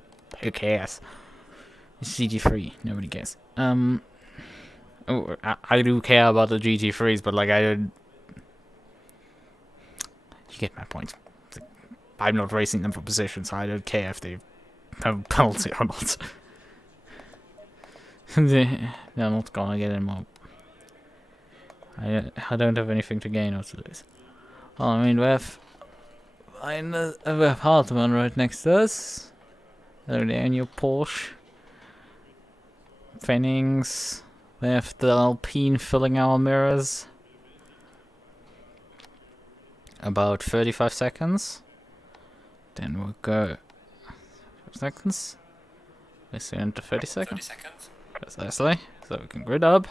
who cares? It's GT3. Nobody cares. I do care about the GT3s, but like I don't. You get my point. I'm not racing them for position, so I don't care if they have a penalty or not. They're not gonna get any more. I don't have anything to gain or to lose. Well, I mean, we have Hartmann right next to us. Hello there in your Porsche. Fennings. We have the Alpine filling our mirrors. About 35 seconds. Then we'll go 5 seconds. We're soon to 30 seconds. 30 seconds. Precisely. So we can grid up.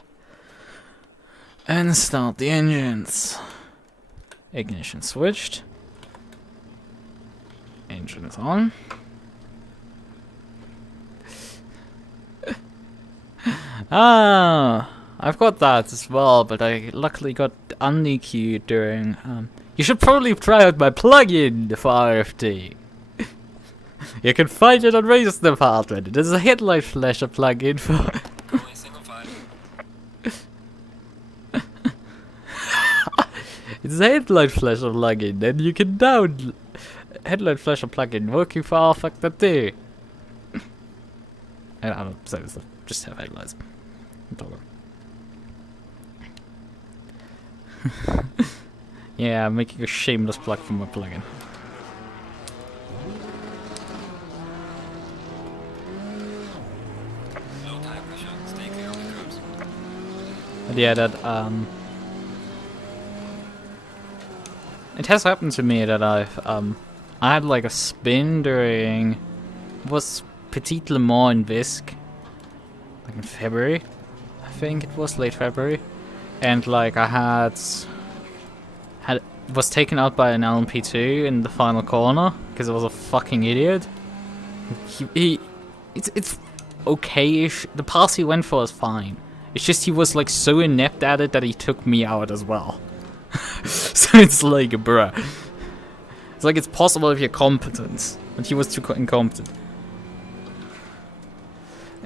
And start the engines. Ignition switched. Engines on. I've got that as well, but I luckily got unEQ'd during. You should probably try out my plugin for RFT. You can find it on Race Department. It is a headlight flasher plugin for. Only single file. It's a headlight flasher plugin, and you can download headlight flasher plugin working for R Factor 2. And I don't say this stuff, just have headlights. Yeah, I'm making a shameless plug for my plugin. Low tire pressure. Stay clear of the curbs. But yeah, that it has happened to me that I had like a spin during was Petit Le Mans in Visc, like in February, I think it was late February, and like I was taken out by an LMP2 in the final corner because I was a fucking idiot. It's okay-ish. The pass he went for is fine. It's just he was like so inept at it that he took me out as well. So it's like, bruh. It's like it's possible if you're competent, but he was too incompetent.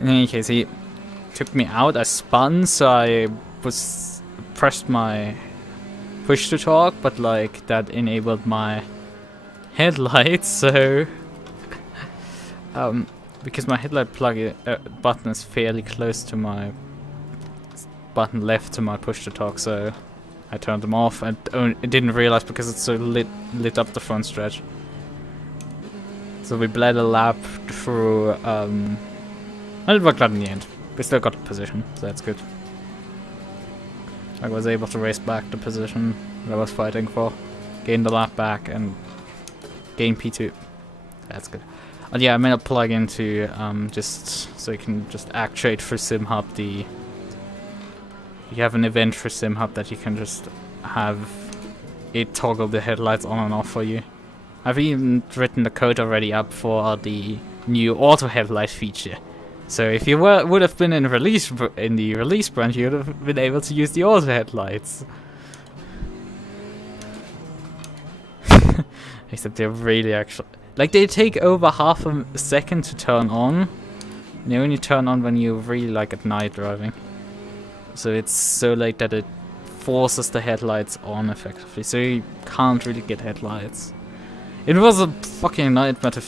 In any case, he took me out. I spun, so I pressed my push to talk, but like that enabled my headlights. So because my headlight plug button is fairly close to my button left to my push to talk, so I turned them off and I didn't realize because it's so lit up the front stretch. So we bled a lap through. And it worked out in the end. We still got the position, so that's good. I was able to race back the position that I was fighting for, gain the lap back, and gain P2. That's good. And yeah, I made a plug-in to just so you can just actuate for SimHub. You have an event for SimHub that you can just have it toggle the headlights on and off for you. I've even written the code already up for the new auto headlight feature. So if you would have been in the release branch, you would have been able to use the auto headlights. Except they're really actually like they take over half a second to turn on. They only turn on when you're really like at night driving. So it's so late that it forces the headlights on effectively. So you can't really get headlights. It was a fucking nightmare to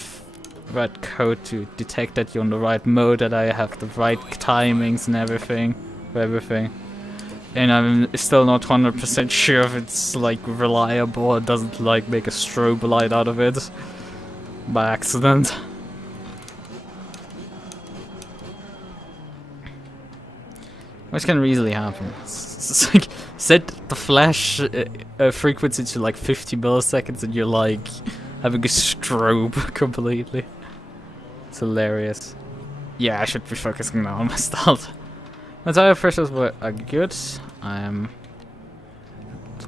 write code to detect that you're on the right mode, that I have the right timings and everything for everything. And I'm still not 100% sure if it's like reliable or doesn't like make a strobe light out of it by accident. Which can easily happen. It's like set the flash frequency to like 50 milliseconds and you're like having a strobe completely. It's hilarious. Yeah, I should be focusing now on my start. My tire pressures are good. The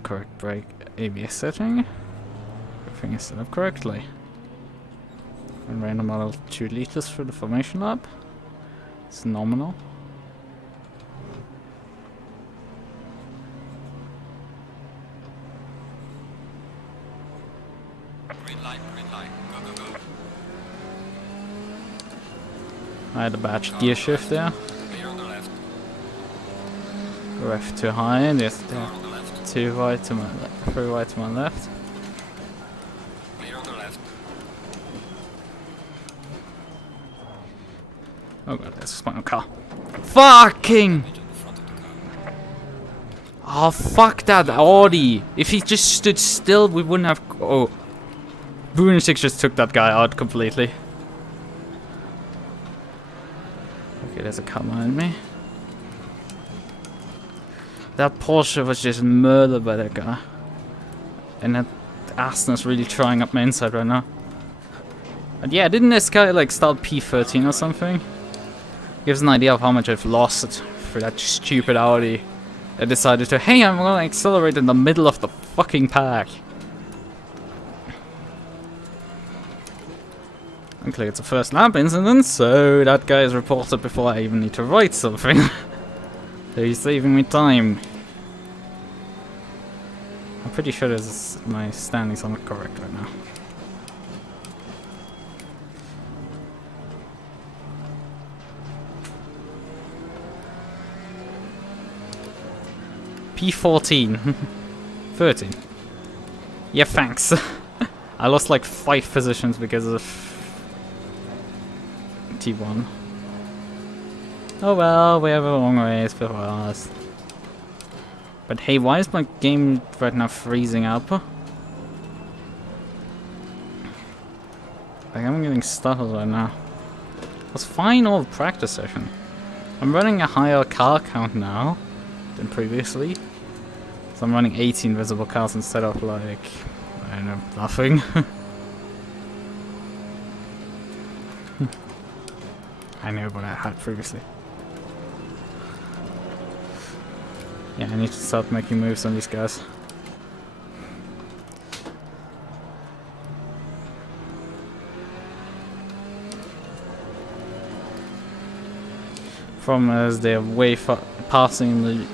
correct brake ABS setting. Everything is set up correctly. And random model 2 liters for the formation lap. It's nominal. Green light, go, go, go. I had a batch gear shift there. Clear on the left. Ref too high and yes, Car on the left. too wide to my left, 3 wide to my left. Clear on the left. Oh god, there's a spinal car. Fucking! Into the front of the car. Oh fuck that Audi! If he just stood still, we wouldn't have. Oh, Boone6 just took that guy out completely. Okay, there's a car behind me. That Porsche was just murdered by that guy. And that Aston's really trying up my inside right now. And yeah, didn't this guy like start P13 or something? Gives an idea of how much I've lost for that stupid Audi. I decided to, hey, I'm gonna accelerate in the middle of the fucking pack. Luckily it's a first lap incident, so that guy is reported before I even need to write something. So he's saving me time. I'm pretty sure my standings are not correct right now. P14. 13. Yeah, thanks. I lost like 5 positions because of T1. Oh well, we have a long race before us. But hey, why is my game right now freezing up? Like, I'm getting stuttered right now. It was fine all practice session. I'm running a higher car count now than previously. So I'm running 18 visible cars instead of like, I don't know, nothing. I know what I had previously. Yeah, I need to start making moves on these guys. Problem is they're way passing the.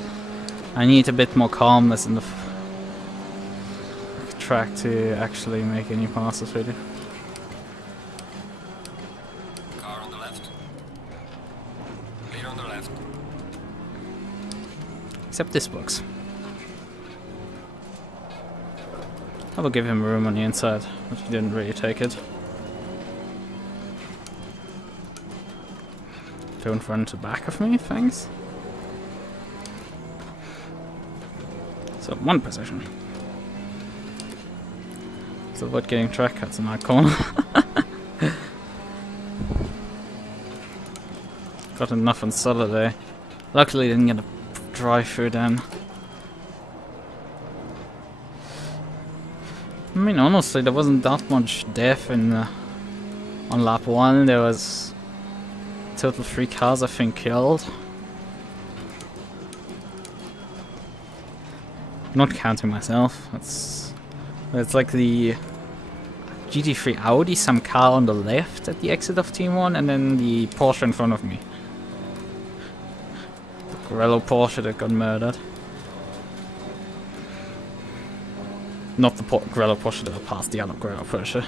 I need a bit more calmness in the track to actually make any passes really. Car on the left. Clear on the left. Except this box. I will give him room on the inside, but he didn't really take it. Don't run to the back of me, thanks. So, 1 position. So avoid getting track cuts in that corner. Got enough on Saturday. Luckily didn't get a drive through then. I mean, honestly, there wasn't that much death in on lap 1. There was total 3 cars I think killed. Not counting myself. It's like the GT3 Audi, some car on the left at the exit of Team 1, and then the Porsche in front of me. The Grello Porsche that got murdered. Not the Grello Porsche that passed the other Grello Porsche.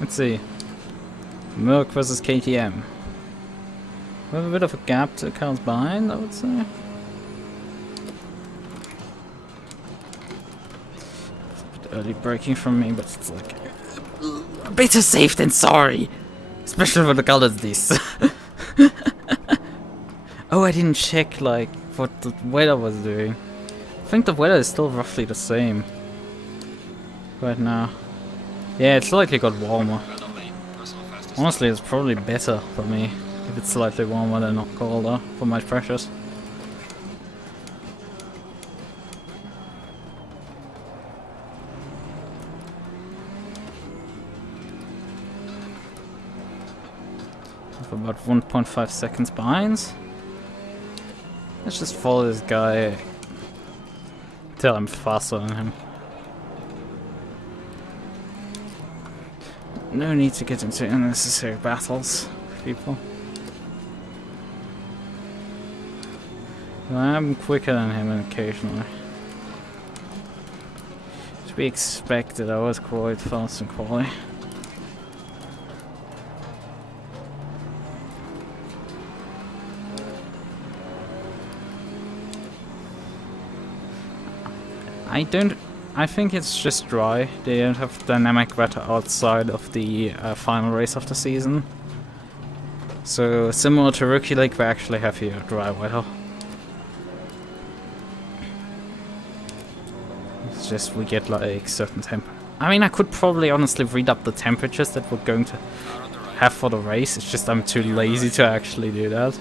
Let's see. Merc versus KTM. We have a bit of a gap to cars behind, I would say. early braking from me, but it's like better safe than sorry, especially when the gun is this. Oh, I didn't check like what the weather was doing. I think the weather is still roughly the same right now. Yeah, it's slightly got warmer. Honestly, it's probably better for me if it's slightly warmer than not colder for my pressures. About 1.5 seconds behind. Let's just follow this guy till I'm faster than him. No need to get into unnecessary battles, people. I'm quicker than him occasionally. To be expected, I was quite fast in Qualy. I think it's just dry. They don't have dynamic weather outside of the final race of the season. So similar to Rookie League, we actually have here dry weather. It's just we get like certain temp. I mean, I could probably honestly read up the temperatures that we're going to have for the race. It's just I'm too lazy to actually do that.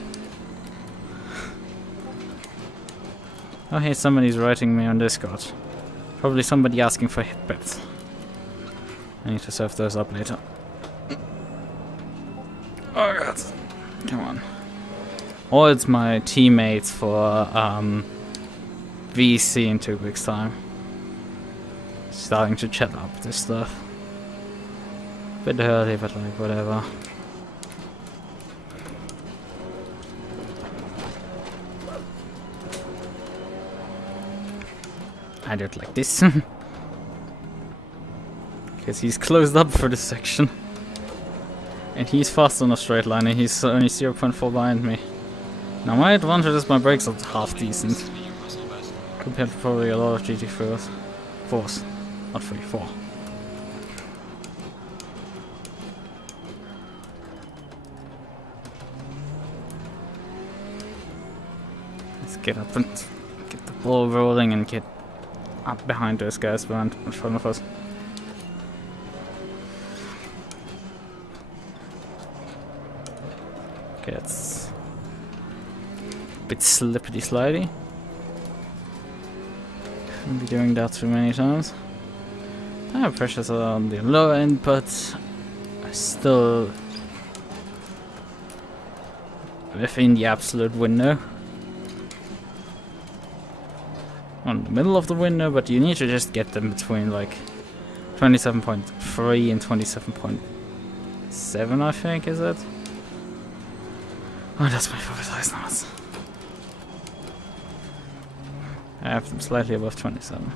Oh hey, somebody's writing me on Discord. Probably somebody asking for hit bets. I need to serve those up later. Oh god. Come on. Or it's my teammates for VC in 2 weeks time. Starting to chat up this stuff. Bit early, but like whatever. I do it like this. Because he's closed up for this section. And he's fast on a straight line and he's only 0.4 behind me. Now my advantage is my brakes are half decent. Compared to probably a lot of GT4s. 4s. Not 3, 4. Let's get up and get the ball rolling and get up behind those guys behind in front of us. Okay, it's a bit slippity slidey. Shouldn't be doing that too many times. Tire pressures are on the lower end, but still within the absolute window. On the middle of the window, but you need to just get them between like 27.3 and 27.7, I think, is it? Oh, that's my favorite size numbers. I have them slightly above 27.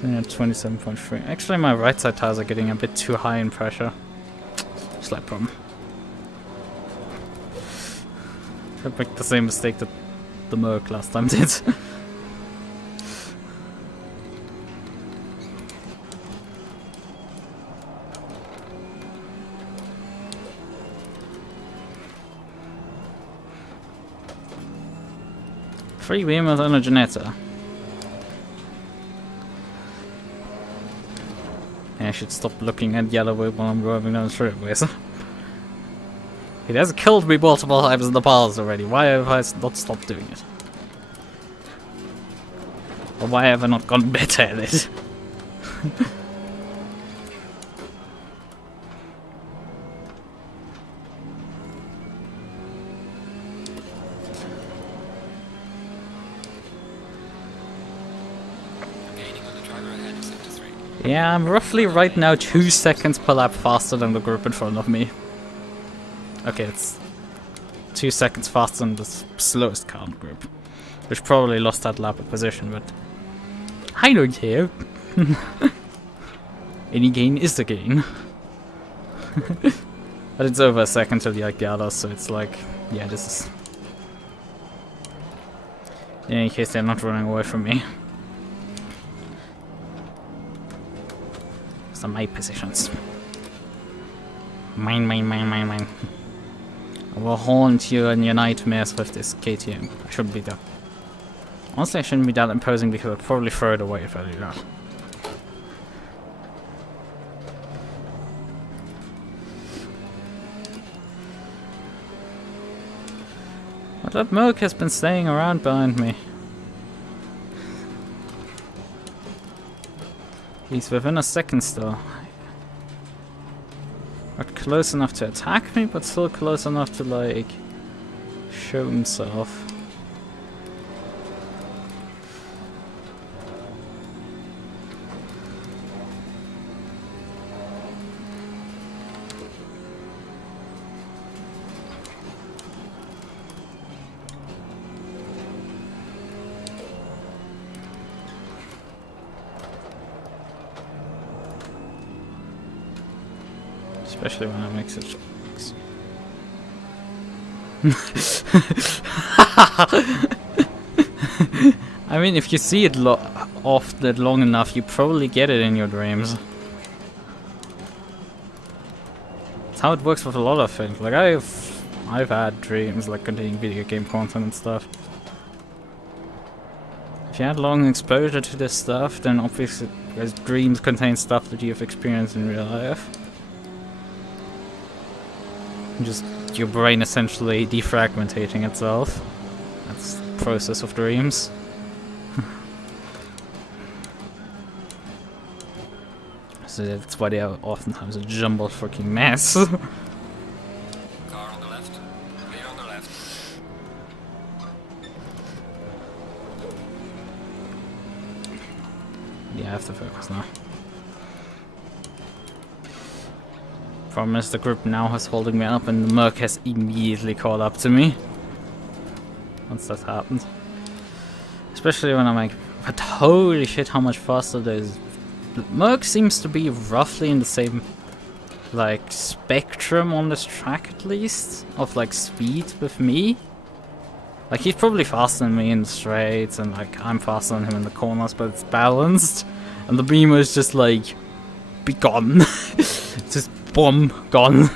So you're at 27.3. Actually, my right side tires are getting a bit too high in pressure. Slight problem. I make the same mistake that the Merc last time did. Free beamers on a Ginetta. Yeah, I should stop looking at yellow while I'm driving down the straightaways. It has killed me multiple times in the past already. Why have I not stopped doing it? Or why have I not gotten better at it? Yeah, I'm roughly right now 2 seconds per lap faster than the group in front of me. Okay, it's 2 seconds faster than the slowest car in the group. Which probably lost that lap of position, but I don't care. Any gain is a gain. But it's over a second till the others, so it's like, yeah, this is... In any case, they're not running away from me. are my positions. Mine. I will haunt you in your nightmares with this KTM. I shouldn't be that. Honestly, I shouldn't be that imposing because I'd probably throw it away if I do that. But that Merc has been staying around behind me. He's within a second still. Not close enough to attack me, but still close enough to, like, show himself. Especially when I mix it. I mean, if you see it off that long enough, you probably get it in your dreams. That's how it works with a lot of things. Like I've had dreams like containing video game content and stuff. If you had long exposure to this stuff, then obviously because dreams contain stuff that you've experienced in real life. Just your brain essentially defragmentating itself. That's the process of dreams. So that's why they are oftentimes a jumbled freaking mess. Car on the left. Clear on the left. Yeah, I have to focus now. Problem is the group now is holding me up and the Merc has immediately caught up to me. Once that happens. Especially when I'm like, but holy shit, how much faster those... The Merc seems to be roughly in the same, like, spectrum on this track at least, of like speed with me. Like, he's probably faster than me in the straights and like I'm faster than him in the corners, but it's balanced. And the Beamer is just like, be gone. Just boom, gone.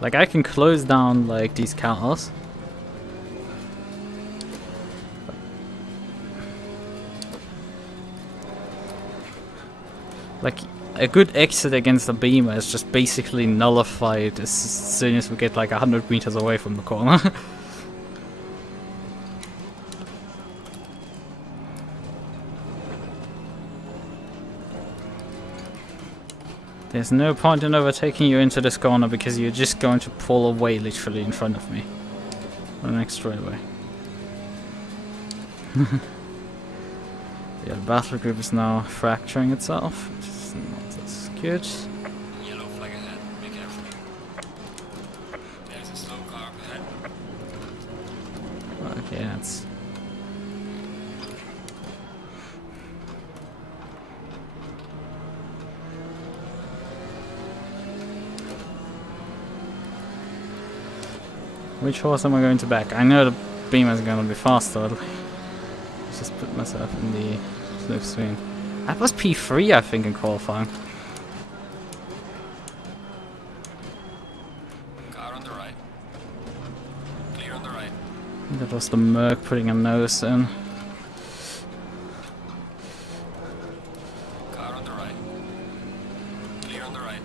Like, I can close down like these counters. Like, a good exit against the Beamer is just basically nullified as soon as we get like 100 meters away from the corner. There's no point in overtaking you into this corner because you're just going to pull away literally in front of me. On the next straightaway. Yeah, the battle group is now fracturing itself, which is not as good. Yellow flag ahead. Be careful. There's a slow car ahead. Okay, that's... Which horse am I going to back? I know the Beamer is going to be faster. Let's just put myself in the slipstream. That was P3, I think, in qualifying. Car on the right. Clear on the right. That was the Merc putting a nose in. Car on the right. Clear on the right.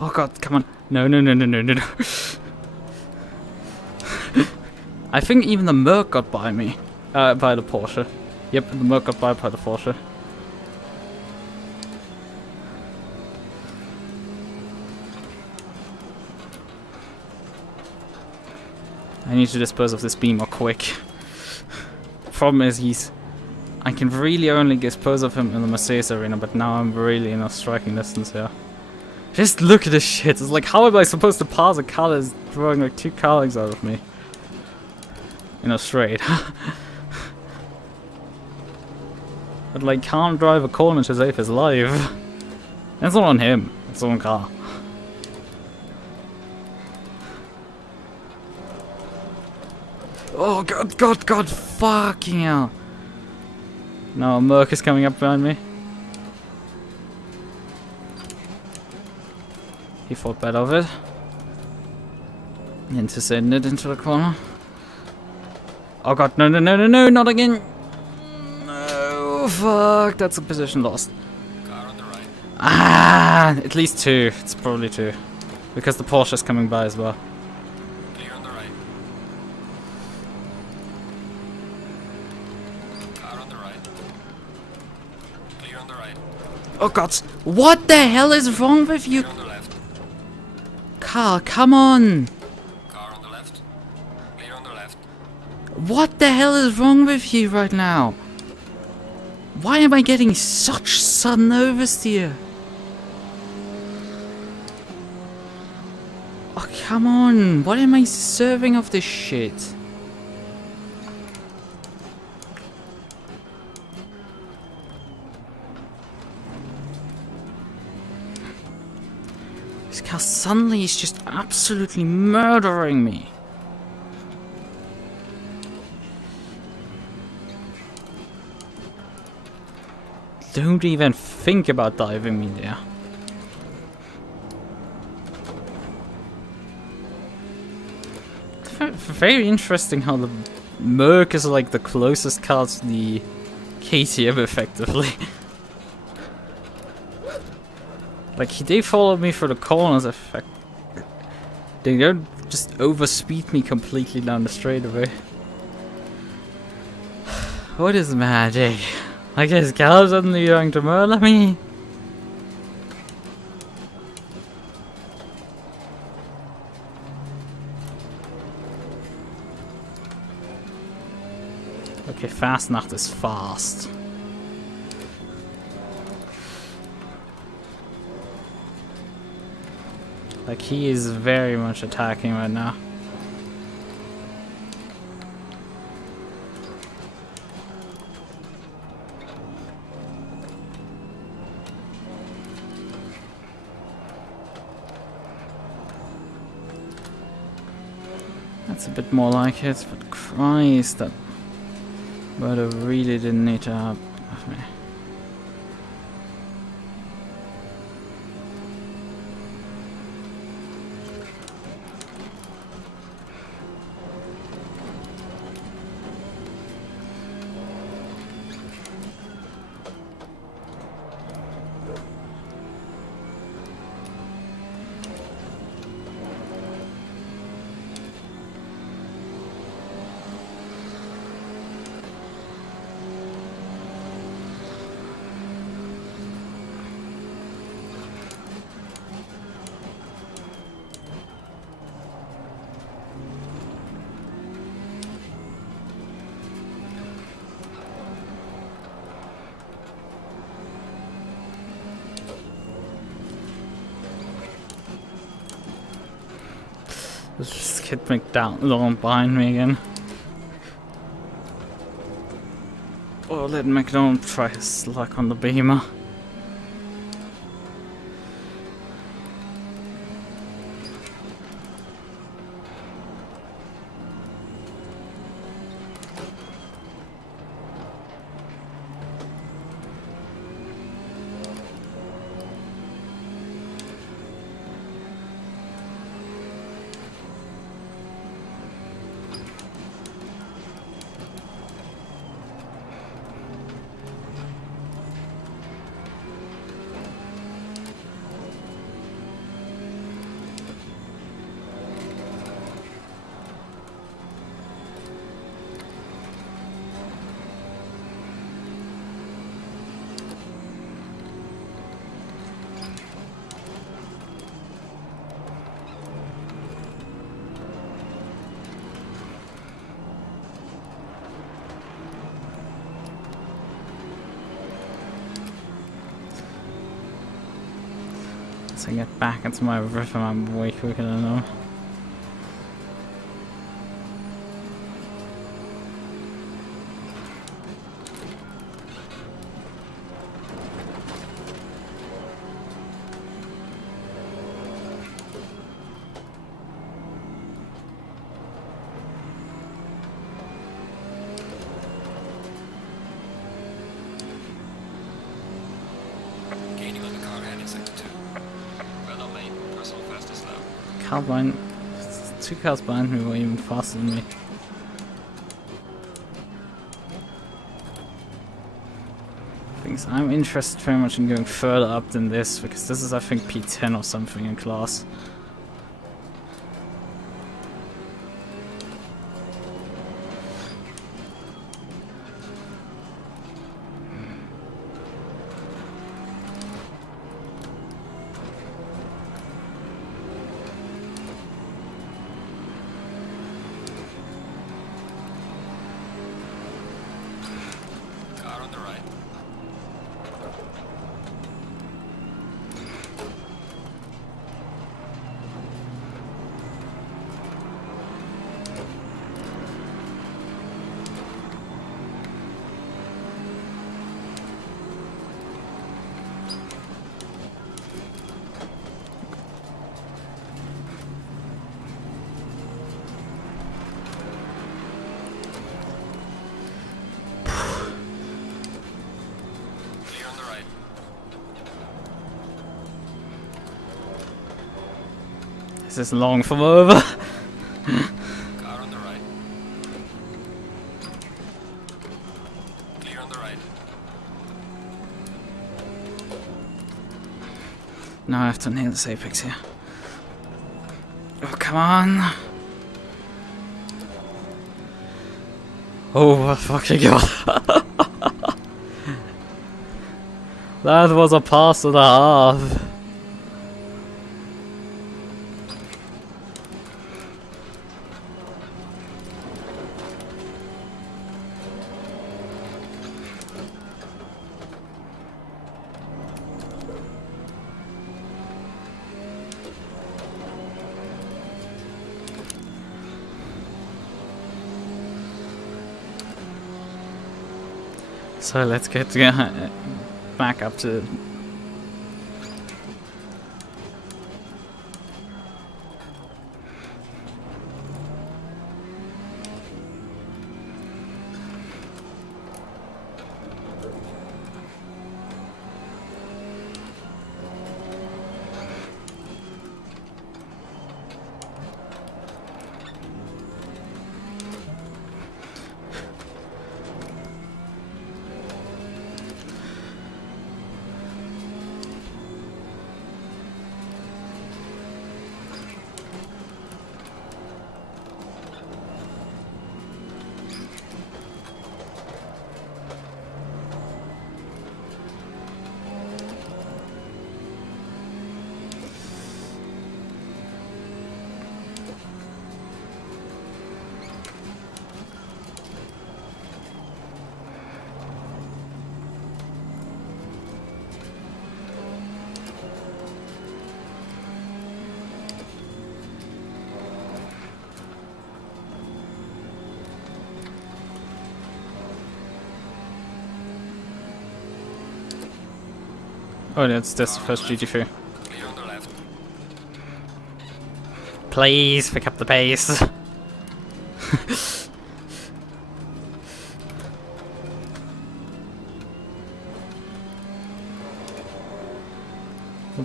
Oh god, come on. No. I think even the Merc got by me. By the Porsche. Yep, the Merc got by the Porsche. I need to dispose of this Beamer quick. The problem is I can really only dispose of him in the Mercedes arena, but now I'm really in a striking distance here. Just look at this shit. It's like, how am I supposed to pass a car that's throwing like 2 car lengths out of me? In a straight. But like, can't drive a corner to save his life. That's not on him. It's on car. Oh god, fucking hell. No, Merc is coming up behind me. He thought better of it. Intercepted it into the corner. Oh god, no, not again. No, fuck, that's a position lost. Car on the right. Ah, at least 2. It's probably 2. Because the Porsche is coming by as well. Clear on the right. Car on the right. Clear on the right. Oh god, what the hell is wrong with you? Clear on the left. Car, come on. Car on the left. Clear on the left. What the hell is wrong with you right now? Why am I getting such sudden oversteer? Oh, come on. What am I serving of this shit? This car suddenly is just absolutely murdering me. Don't even think about diving me there. Very interesting how the Merc is like the closest car to the KTM effectively. Like they follow me for the corners effect. They don't just overspeed me completely down the straightaway. What is magic? I guess car suddenly going to murder me. Okay, Fastnacht is fast. Like he is very much attacking right now. That's a bit more like it, but Christ, that murder really didn't need to happen with me. Let's get McDonald behind me again. Oh, let McDonald try his luck on the Beamer. So I get back into my rhythm, I'm way quicker than I know. sector 2. Well done, mate. Personal fastest lap. Car behind, 2 cars behind me were even faster than me. Things I'm interested very much in going further up than this, because this is I think P10 or something in class. Car on the right. Clear on the right. This is long from over. Car on the right. Clear on the right. Now I have to nail this apex here. Oh, come on. Oh my fucking god. That was a pass and a half. So let's get back up to. Oh, that's the first GT3. Clear on the left. Please pick up the pace.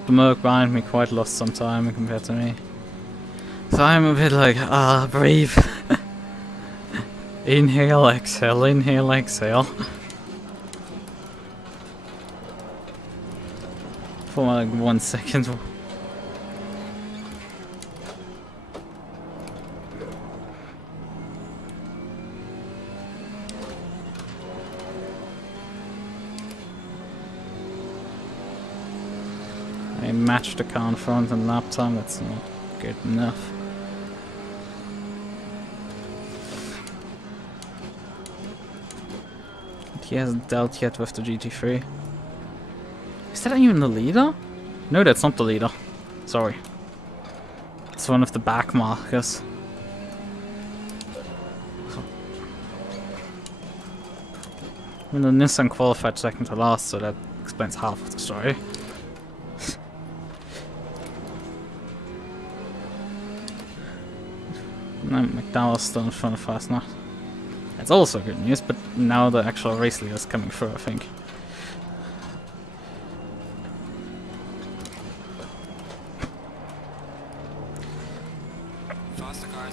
The Merc behind me quite lost some time compared to me. So I'm a bit like, breathe. Inhale, exhale, inhale, exhale. For like 1 second. I matched the car in front and lap time, that's not good enough. But he hasn't dealt yet with the GT3. Is that even the leader? No, that's not the leader. Sorry. It's one of the back markers. I mean, the Nissan qualified second to last, so that explains half of the story. No, McDowell's still in front of Fastner. That's also good news, but now the actual race leader is coming through, I think.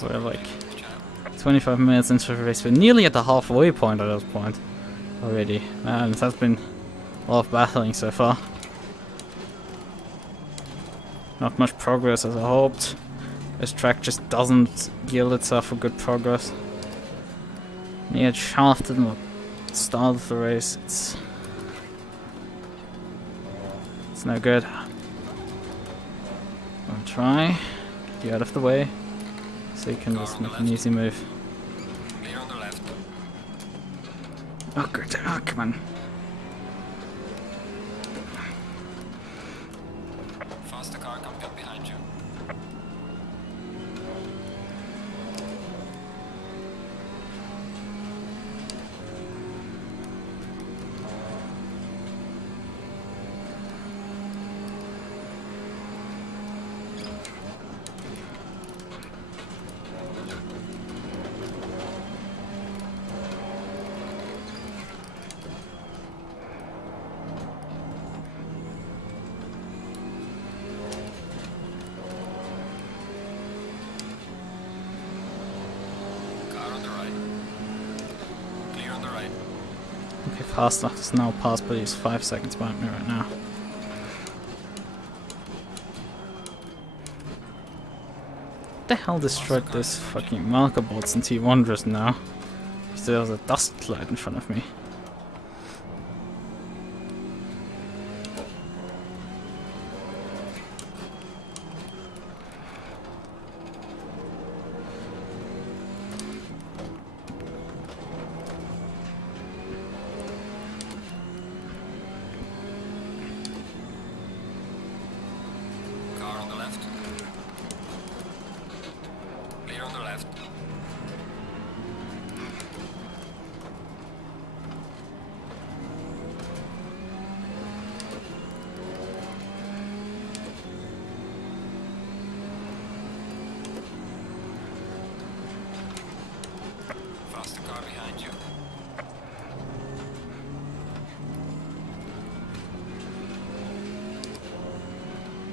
We're like 25 minutes into the race. We're nearly at the halfway point at this point already. Man, that's been a lot of battling so far. Not much progress as I hoped. This track just doesn't yield itself for good progress. Yeah, it shafted at the start of the race. It's no good. I'll try. Get you out of the way. So you can just make an easy move. Clear on the left. Oh good, oh come on. Faster car coming up behind you. Okay, fast enough to now pass, but he's 5 seconds behind me right now. What the hell destroyed this fucking marker boards in T1 just now? Because there was a dust cloud in front of me.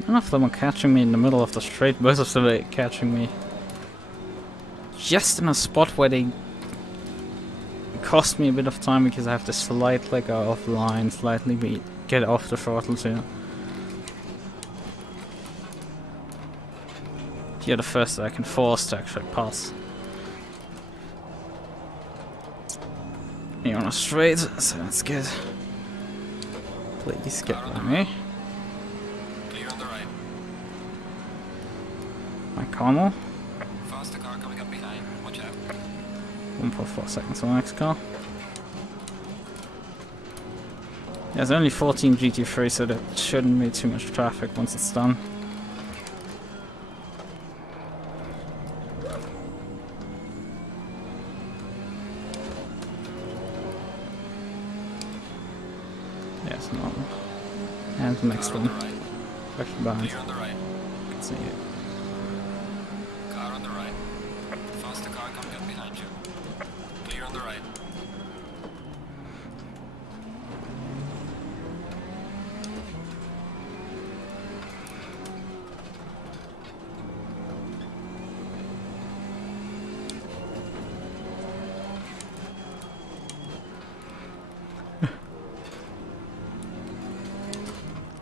None of them are catching me in the middle of the straight, most of them are catching me just in a spot where they cost me a bit of time because I have to slightly go offline, slightly get off the throttle too. You're the first that I can force to actually pass. You're on a straight, so that's good. Please get by me. My Carmel. Faster car coming up behind. Watch out. 1.4 seconds on the next car. There's only 14 GT3, so there shouldn't be too much traffic once it's done. Yes, no. And the next one. Actually behind. Clear on the right. You can see it. Car on the right. Faster car coming up behind you. Clear on the right.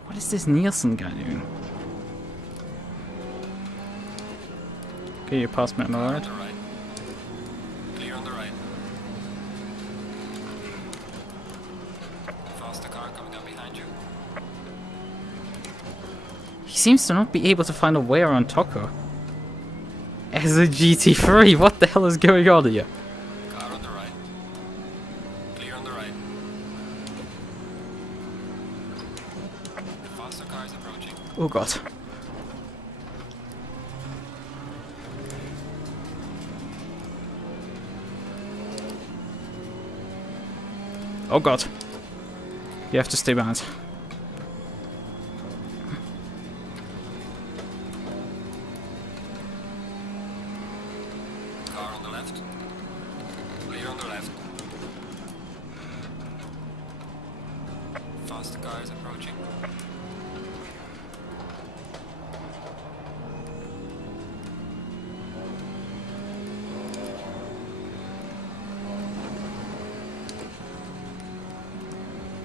What is this Nielsen guy doing? Okay, you passed me on the Car right. on the right. Clear on the right. Faster car coming up behind you. He seems to not be able to find a way around Tocco. As a GT3, what the hell is going on here? Car on the right. Clear on the right. The faster car is approaching. Oh god. Oh god. You have to stay behind. Car on the left. Clear on the left. Faster car is approaching.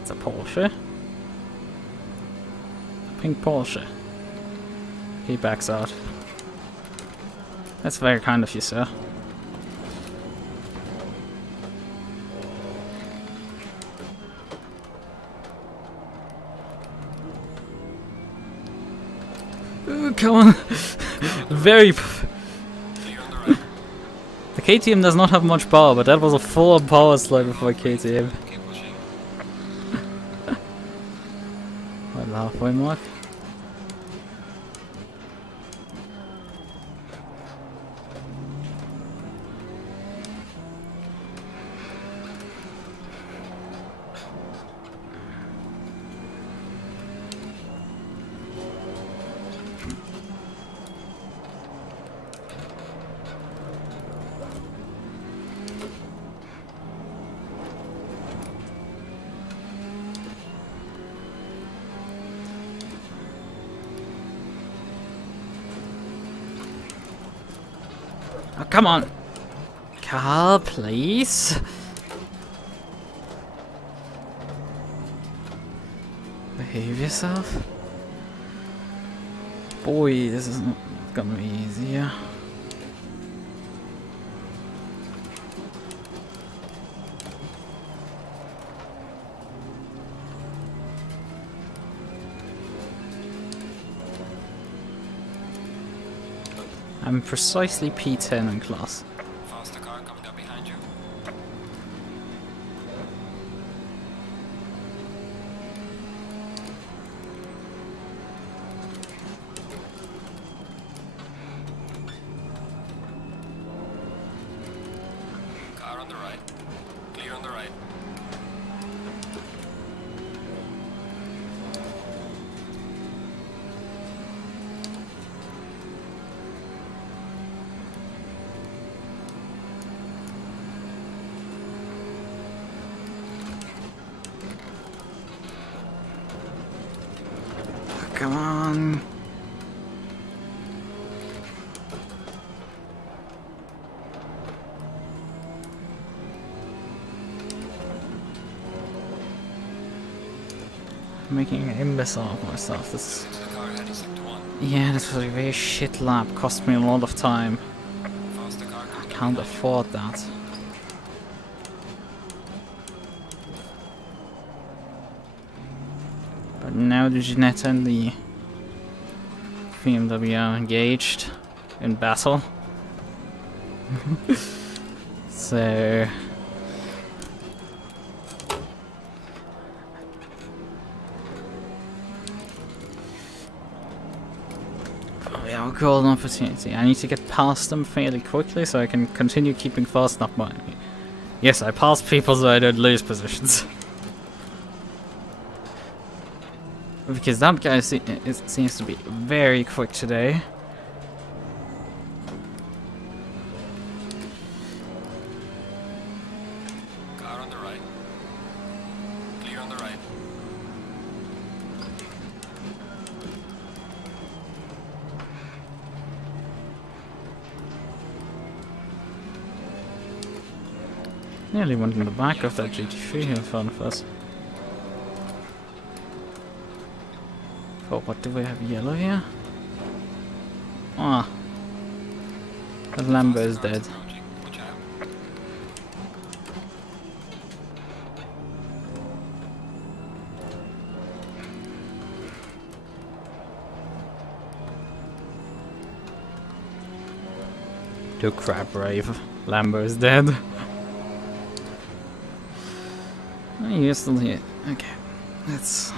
It's a Porsche. A pink Porsche. He backs out. That's very kind of you, sir. Ooh, come on. Very... The KTM does not have much power, but that was a full power slide before KTM. Keep pushing. At the halfway mark. Oh, come on! Car, please! Behave yourself. Boy, this is not gonna be easier. I'm precisely P10 in class. Faster car coming up behind you. Car on the right. Clear on the right. Come on. I'm making an imbecile of myself. This, The car heading sector 1. yeah, this was a very shit lap. Cost me a lot of time. Faster car coming up Can't behind you. afford that. But now the Ginetta and the BMW are engaged in battle. So... we have a golden opportunity. I need to get past them fairly quickly so I can continue keeping fast enough behind me. Yes, I pass people so I don't lose positions. Because that guy seems to be very quick today. Car on the right. Clear on the right. Nearly went in the back of that GT3 in front of us. Oh, what do we have yellow here? Ah. The Lambo is dead. Approaching. Watch out. Do crap, Brave. Lambo is dead. Oh, you're still here. Okay. Let's...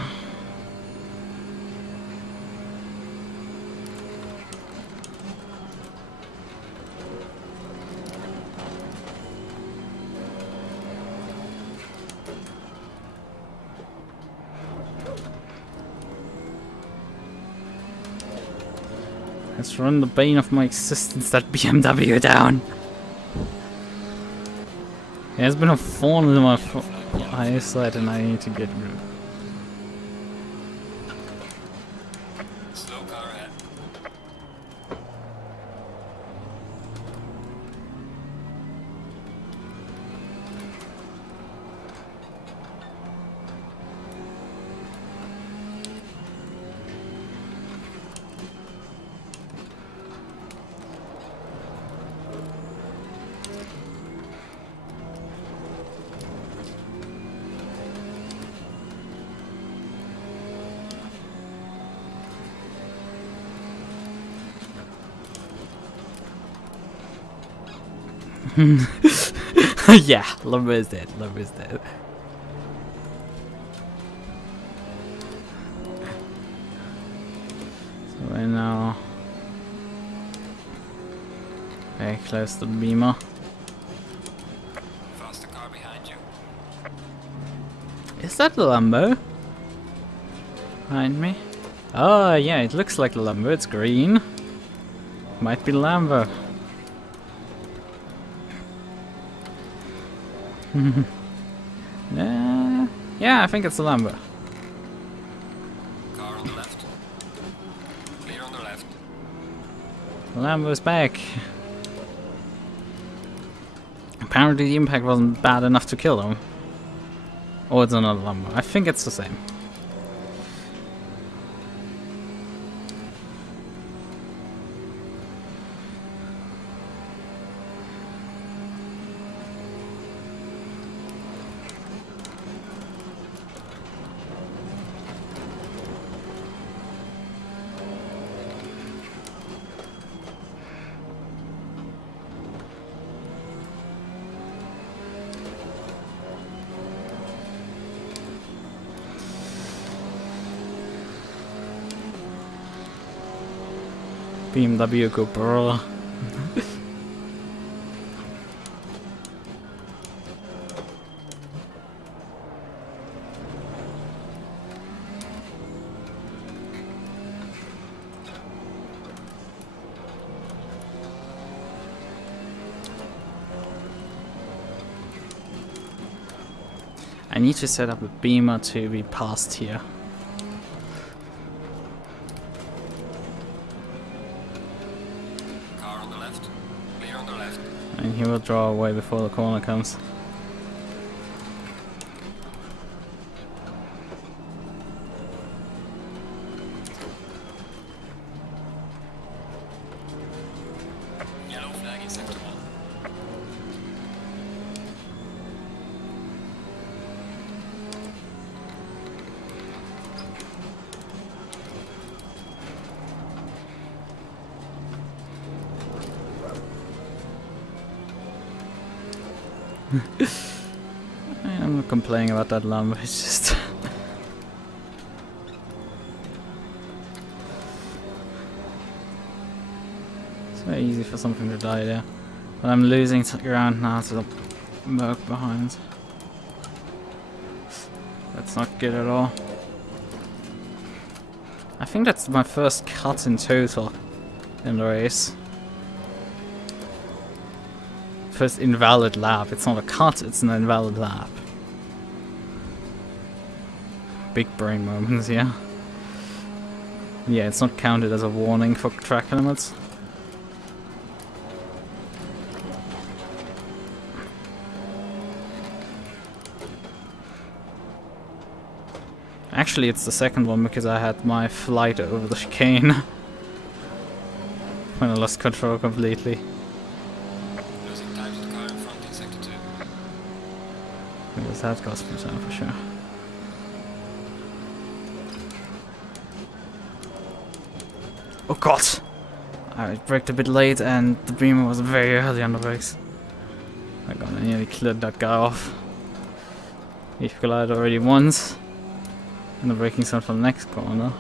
Let's run the bane of my existence, that BMW down. It has been a thorn in my eyesight and I need to get rid of it. Slow car ahead. Yeah, lumber is dead. Lumber is dead. So we're now very close to the beamer. Faster car behind you. Is that the Lambo? Behind me? Oh yeah, it looks like the Lambo. It's green. Might be the Lambo. Yeah, I think it's the Lambo. Car on the left. Clear on the left. The Lambo's back. Apparently the impact wasn't bad enough to kill him. Or it's another Lambo. I think it's the same. BMW GoPro. I need to set up a beamer to be passed here. Car on the left. Clear on the left. And he will draw away before the corner comes. Yellow flag in sector 1. I'm not complaining about that Lambo, it's just... it's very easy for something to die there. But I'm losing ground now to the Merc behind. That's not good at all. I think that's my first cut in total in the race. First invalid lap. It's not a cut, it's an invalid lap. Big brain moments, yeah. Yeah, it's not counted as a warning for track limits. Actually, it's the second one because I had my flight over the chicane when I lost control completely. Losing time to the car in front in sector 2. Because that cost me time for sure. Oh god! I braked a bit late and the beamer was very early on the brakes. My god, I nearly cleared that guy off. He collided already once. And the braking zone for the next corner.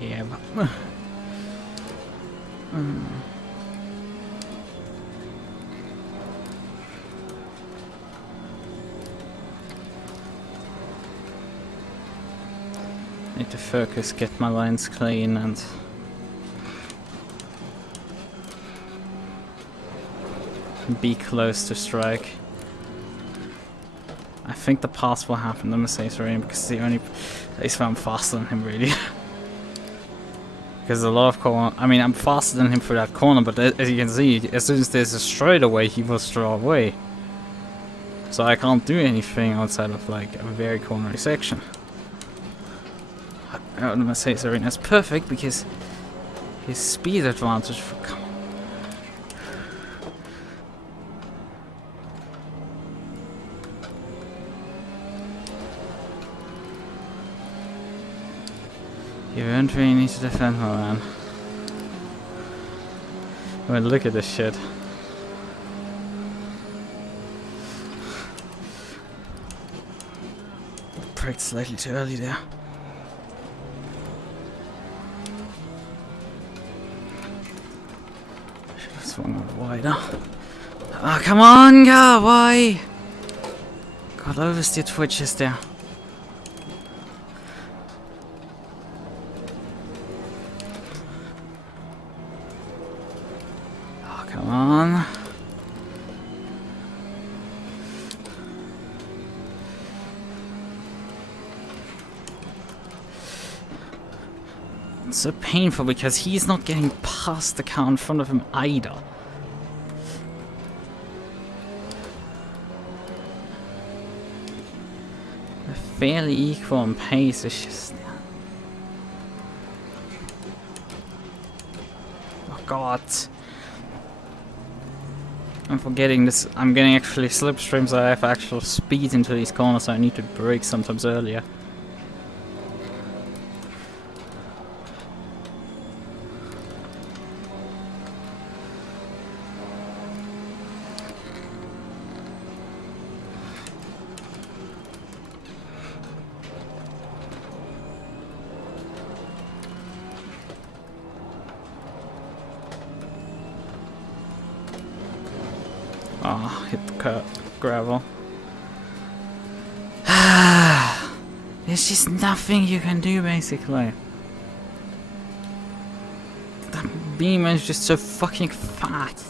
Yeah, but... Need to focus, get my lines clean and... be close to strike. I think the pass will happen, the Mercedes Arena, because it's the only place where I'm faster than him, really. Because a lot of corner, I mean, I'm faster than him for that corner, but as you can see, as soon as there's a straightaway, he will straw away. So I can't do anything outside of like a very cornery section. The Mercedes Arena is perfect because his speed advantage for. You don't really need to defend, my man. I mean, look at this shit. Braked slightly too early there. Should have swung out wider. Ah, come on, God, why? God, Oversteer twitches there. Oh, come on. It's so painful because he's not getting past the car in front of him either. They're fairly equal on pace, it's just... Oh god. I'm forgetting this. I'm getting actually slipstreams, so I have actual speed into these corners, so I need to brake sometimes earlier. Oh, hit the gravel. There's just nothing you can do, basically. That beam is just so fucking fat.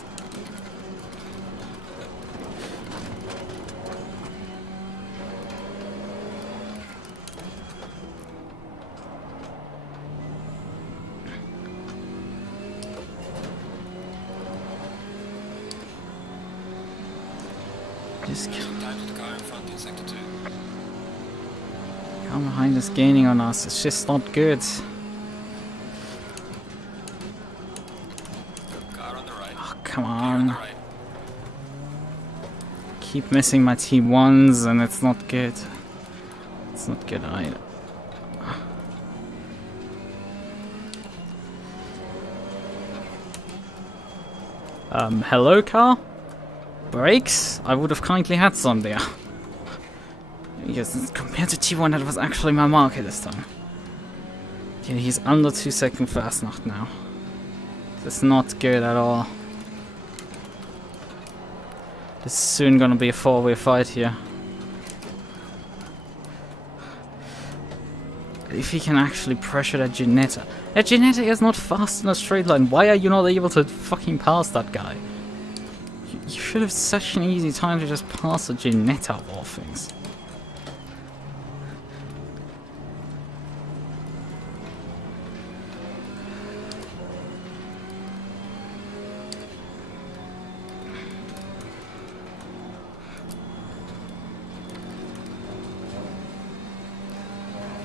Just come behind us, gaining on us. It's just not good. Oh, come on. Keep missing my T1s and it's not good. It's not good either. Hello, car? Brakes? I would have kindly had some there. Yes, compared to T1, that was actually my marker this time. Yeah, he's under 2 seconds Fastnacht now. That's not good at all. This is soon gonna be a 4-way fight here. If he can actually pressure that Ginetta. That Ginetta is not fast in a straight line. Why are you not able to fucking pass that guy? You should have such an easy time to just pass a Ginetta of all things.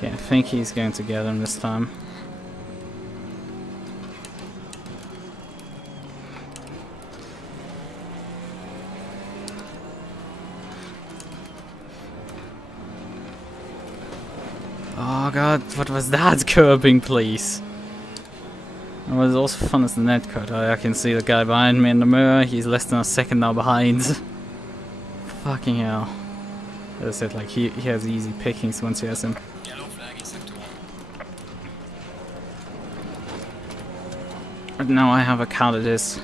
Yeah, I think he's going to get him this time. Oh god, what was that curbing, please? It was also fun as the net cut. I can see the guy behind me in the mirror. He's less than a second now behind. Fucking hell. As I said, like, he has easy pickings once he has him. But now I have a car that is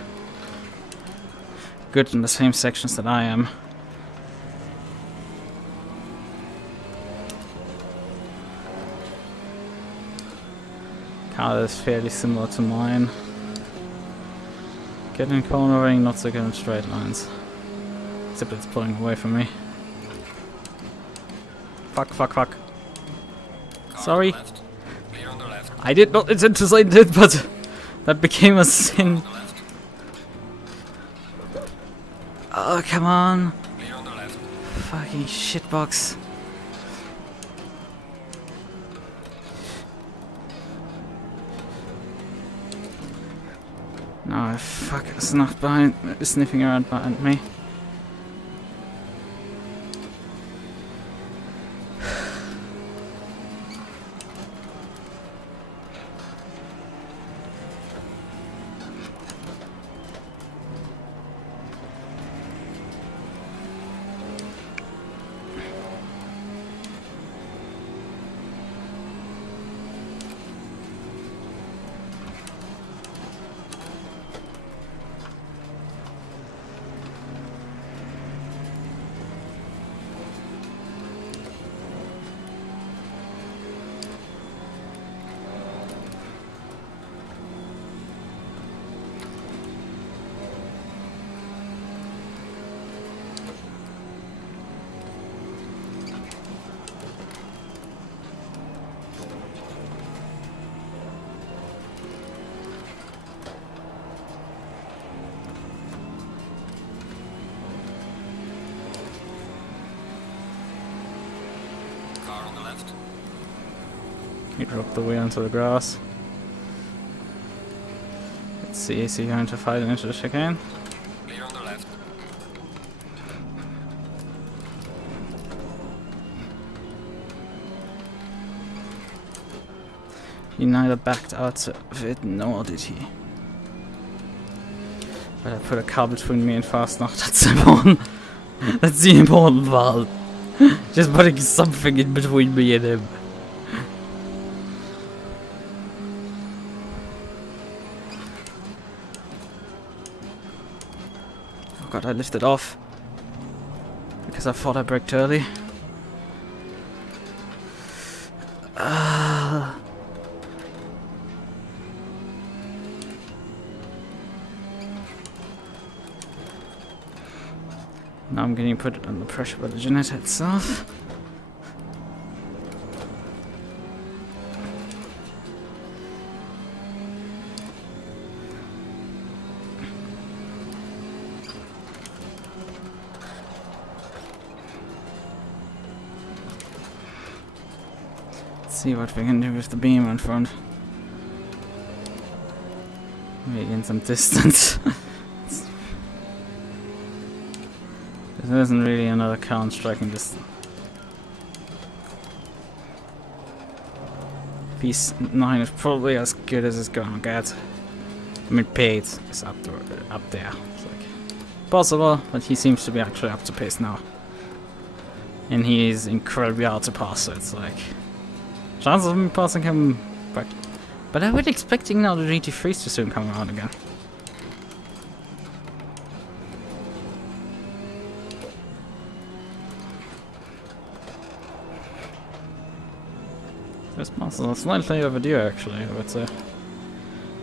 good in the same sections that I am. Car that is fairly similar to mine. Good in cornering, not so good in straight lines. Except it's pulling away from me. Fuck. Car Sorry. On the left. Clear on the left. I did not intend to say that, but that became a sin. On the left. Oh, come on. Clear on the left. Fucking shitbox. No, fuck, it's not behind, sniffing around behind me. Car on the left. He dropped the wheel into the grass. Let's see, is he going to fight into the chicane? Clear on the left. He neither backed out of it nor did he. But I put a car between me and Fastnacht, that's important. That's the important part. Just putting something in between me and him. Oh god, I lifted off. Because I thought I braked early. Now I'm getting put under pressure by the Ginetta itself. Let's see what we can do with the beam in front. Maybe gain some distance. There isn't really another car in striking distance. P9 is probably as good as it's gonna get. I mean, P8 is up there. It's like possible, but he seems to be actually up to pace now. And he is incredibly hard to pass, so it's like chances of me passing him back. But I was expecting now the GT3s to soon come around again. This muscle is slightly overdue actually, I would say.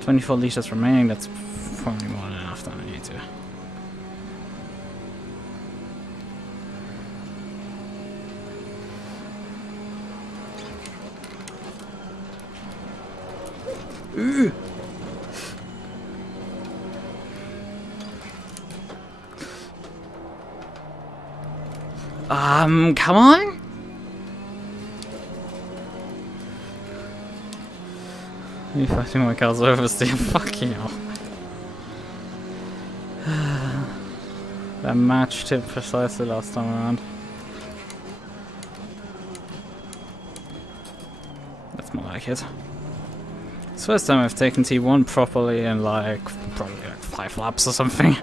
24 liters remaining, that's probably more than enough than I need to. Ooh. Come on? You fighting my car's Oversteer, fucking hell. That matched him precisely last time around. That's more like it. It's the first time I've taken T1 properly in like, probably like 5 laps or something.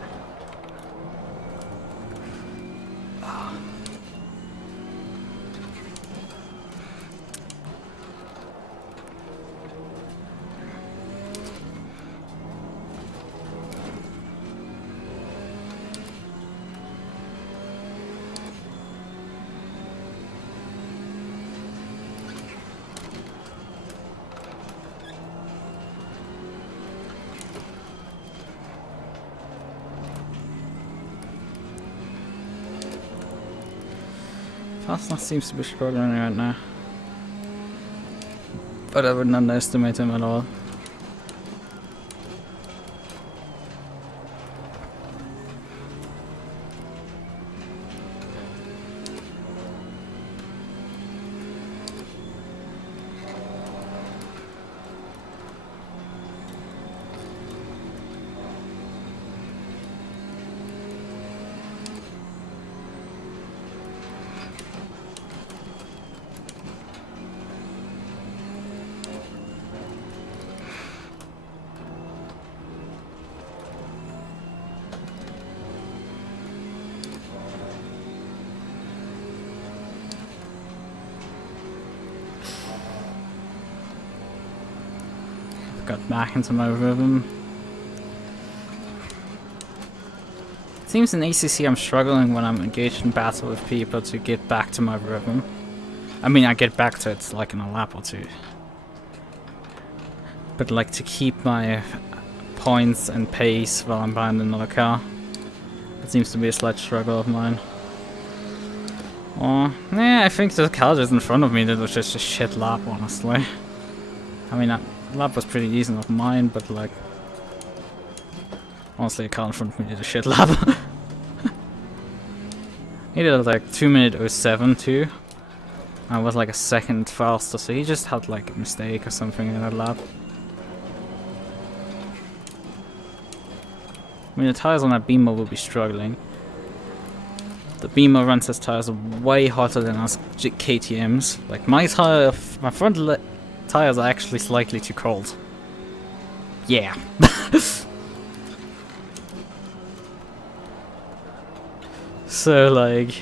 Fastness seems to be struggling right now. But I wouldn't underestimate him at all. Got back into my rhythm. It seems in ACC I'm struggling when I'm engaged in battle with people to get back to my rhythm. I mean, I get back to it like in a lap or two. But like to keep my points and pace while I'm behind another car. It seems to be a slight struggle of mine. Oh, yeah, I think the car just in front of me that was just a shit lap, honestly. I mean, that lap was pretty decent of mine, but like... honestly, the car in front of me did a shit lap. He did like 2:07 too. I was like a second faster, so he just had like a mistake or something in that lap. I mean, the tires on that Beamer will be struggling. The Beamer runs his tires way hotter than us KTM's. Like my tire, my front tires are actually slightly too cold. Yeah. So like...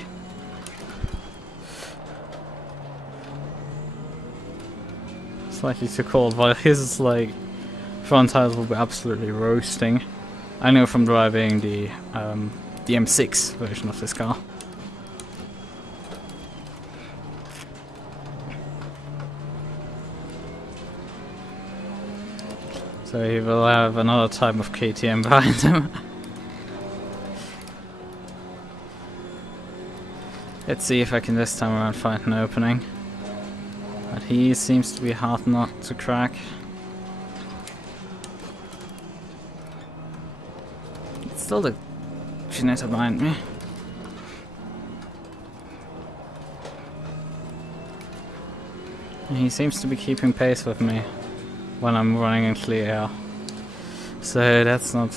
slightly too cold, while his like front tires will be absolutely roasting. I know from driving the M6 version of this car. So he will have another type of KTM behind him. Let's see if I can this time around find an opening. But he seems to be hard not to crack. It's still the Ginetta behind me. He seems to be keeping pace with me when I'm running in clear air. So that's not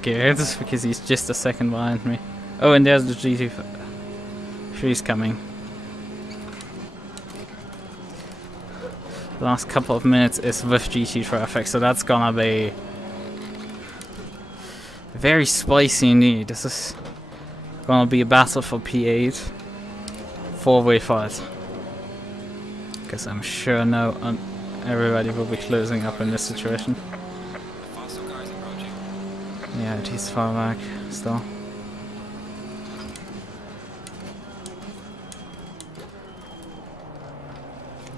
good, because he's just a second behind me. Oh, and there's the GT3's coming. The last couple of minutes is with GT traffic, so that's gonna be very spicy indeed. This is gonna be a battle for P8. Four-way fight. Because I'm sure everybody will be closing up in this situation. Yeah, he's far back still.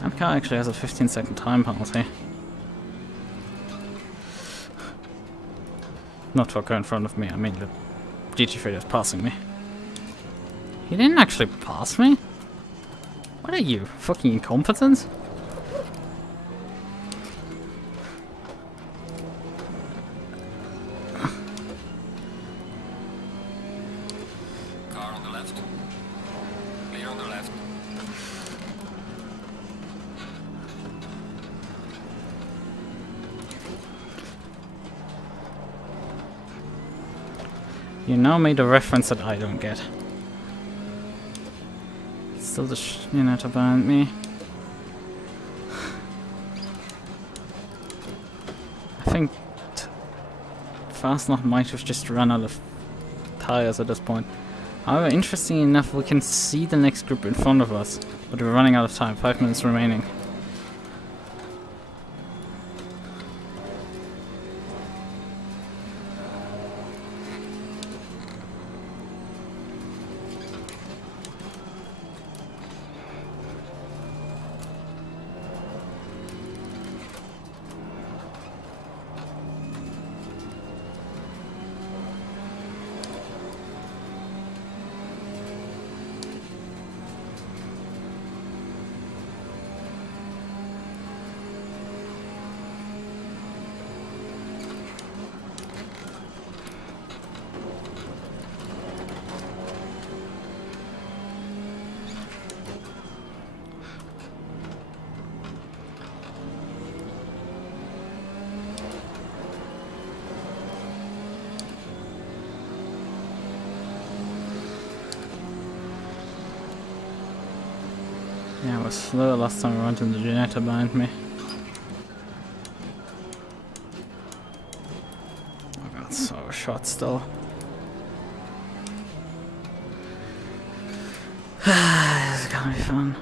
That car actually has a 15-second time penalty. Not for a car in front of me, I mean the GT3 is passing me. He didn't actually pass me? What are you, fucking incompetent? Car on the left. Clear on the left. You now made a reference that I don't get. Still the Ginetta behind me. I think Fastnot might have just run out of tires at this point. However, interesting enough, we can see the next group in front of us, but we're running out of time. 5 minutes remaining. Yeah, I was slow last time I went in the Ginetta behind me. I got so shot still. This is gonna be fun.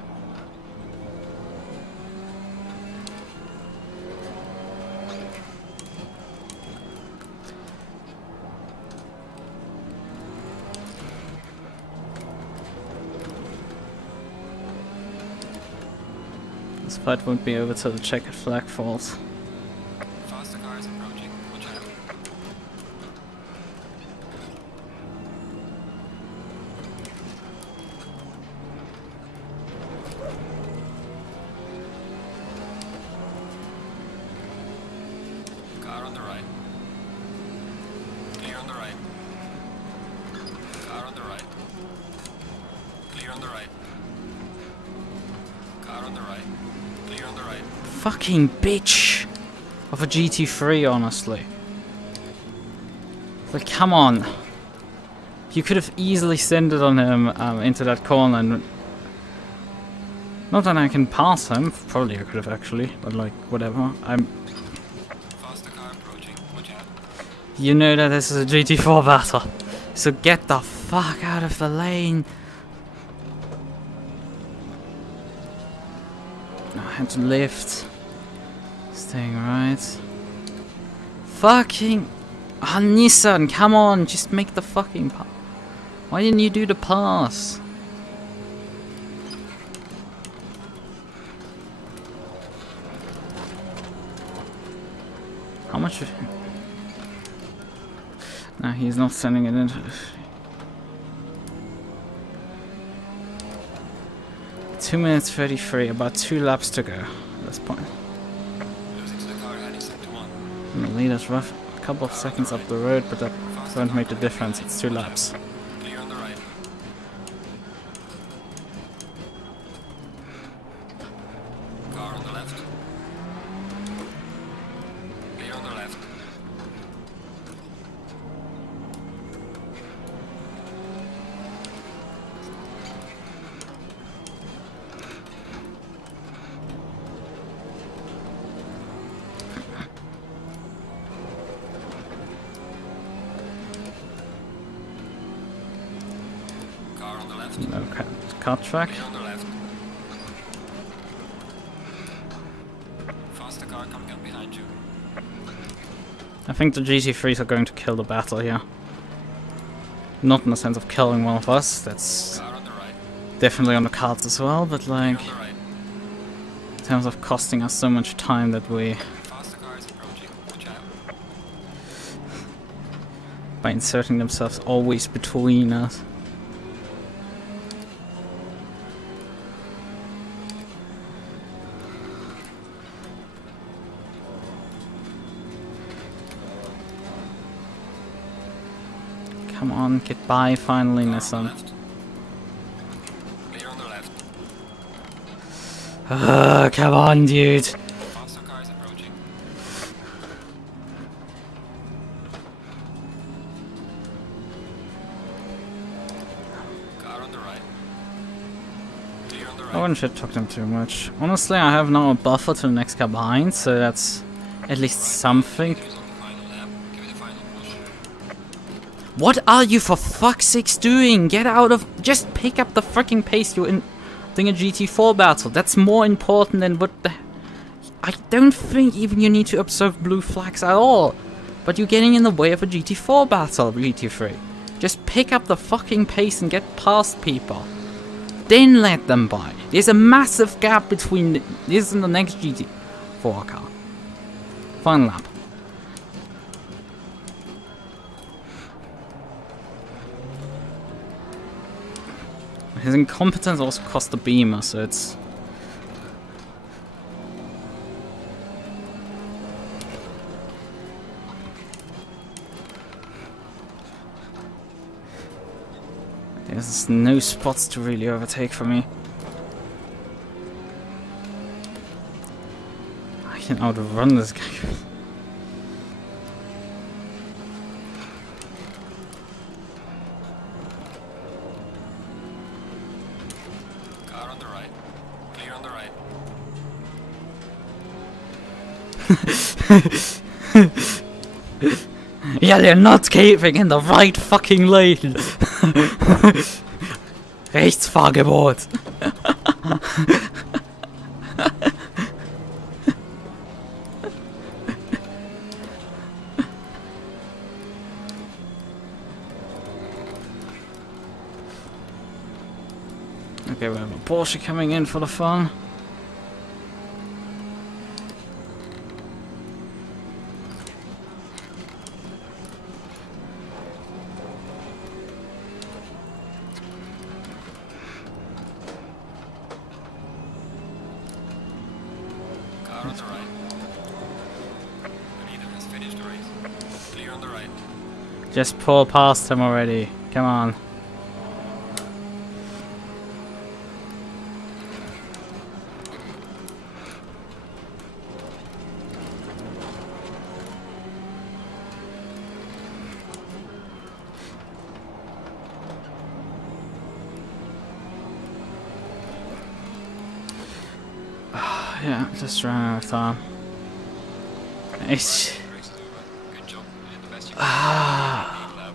This fight won't be over till the checkered flag falls. Faster cars approaching. Watch out. Car on the right. Clear on the right. Car on the right. Clear on the right. Car on the right. Clear on the right. Fucking bitch of a GT3, honestly. Like, come on. You could have easily sent it on him into that corner and... Not that I can pass him, probably I could have actually, but like, whatever. Faster car approaching. Watch out. You know that this is a GT4 battle, so get the fuck out of the lane. I had to lift. Staying right. Fucking... Ah, Nissan, come on, just make the fucking pass. Why didn't you do the pass? How much... No, he's not sending it in. 2 minutes 33, about 2 laps to go at this point. Losing to the car heading sector 1. And the lead is rough, a couple of seconds up the road, but that won't make the difference, it's 2 laps. Clear on the right. Car on the left. Clear on the left. Car on the left. No cut track. Clear on the left. Faster car coming up behind you. I think the GT3s are going to kill the battle here. Not in the sense of killing one of us, that's Car on the right. definitely on the cards as well, but like, On the right. in terms of costing us so much time that we, Faster cars approaching. Watch out. by inserting themselves always between us. Come on, get by finally, Car on the Nissan. left. Clear on the left. Come on, dude. Faster cars approaching. Car on the right. Clear on the right. I wouldn't shit talk them too much. Honestly, I have now a buffer to the next car behind, so that's at least something. Use on the final lap. Give it a final push. What are you for fuck's sakes doing? Get out of... Just pick up the freaking pace you're in doing a GT4 battle. That's more important than what the... I don't think even you need to observe blue flags at all. But you're getting in the way of a GT4 battle, GT3. Just pick up the fucking pace and get past people. Then let them by. There's a massive gap between this and the next GT4 car. Final lap. His incompetence also cost the Beamer, so it's... There's no spots to really overtake for me. I can outrun this guy. Car on the right. Clear Yeah, they're not keeping in the right fucking lane. Rechtsfahrgebot. Okay, we have a Porsche coming in for the fun. Car on the right. Ginetta has finished the race. Clear on the right. Just pull past him already. Come on. Yeah, just ran out of time. It's... Race is over. Good job. You did the best you could. Lead lap.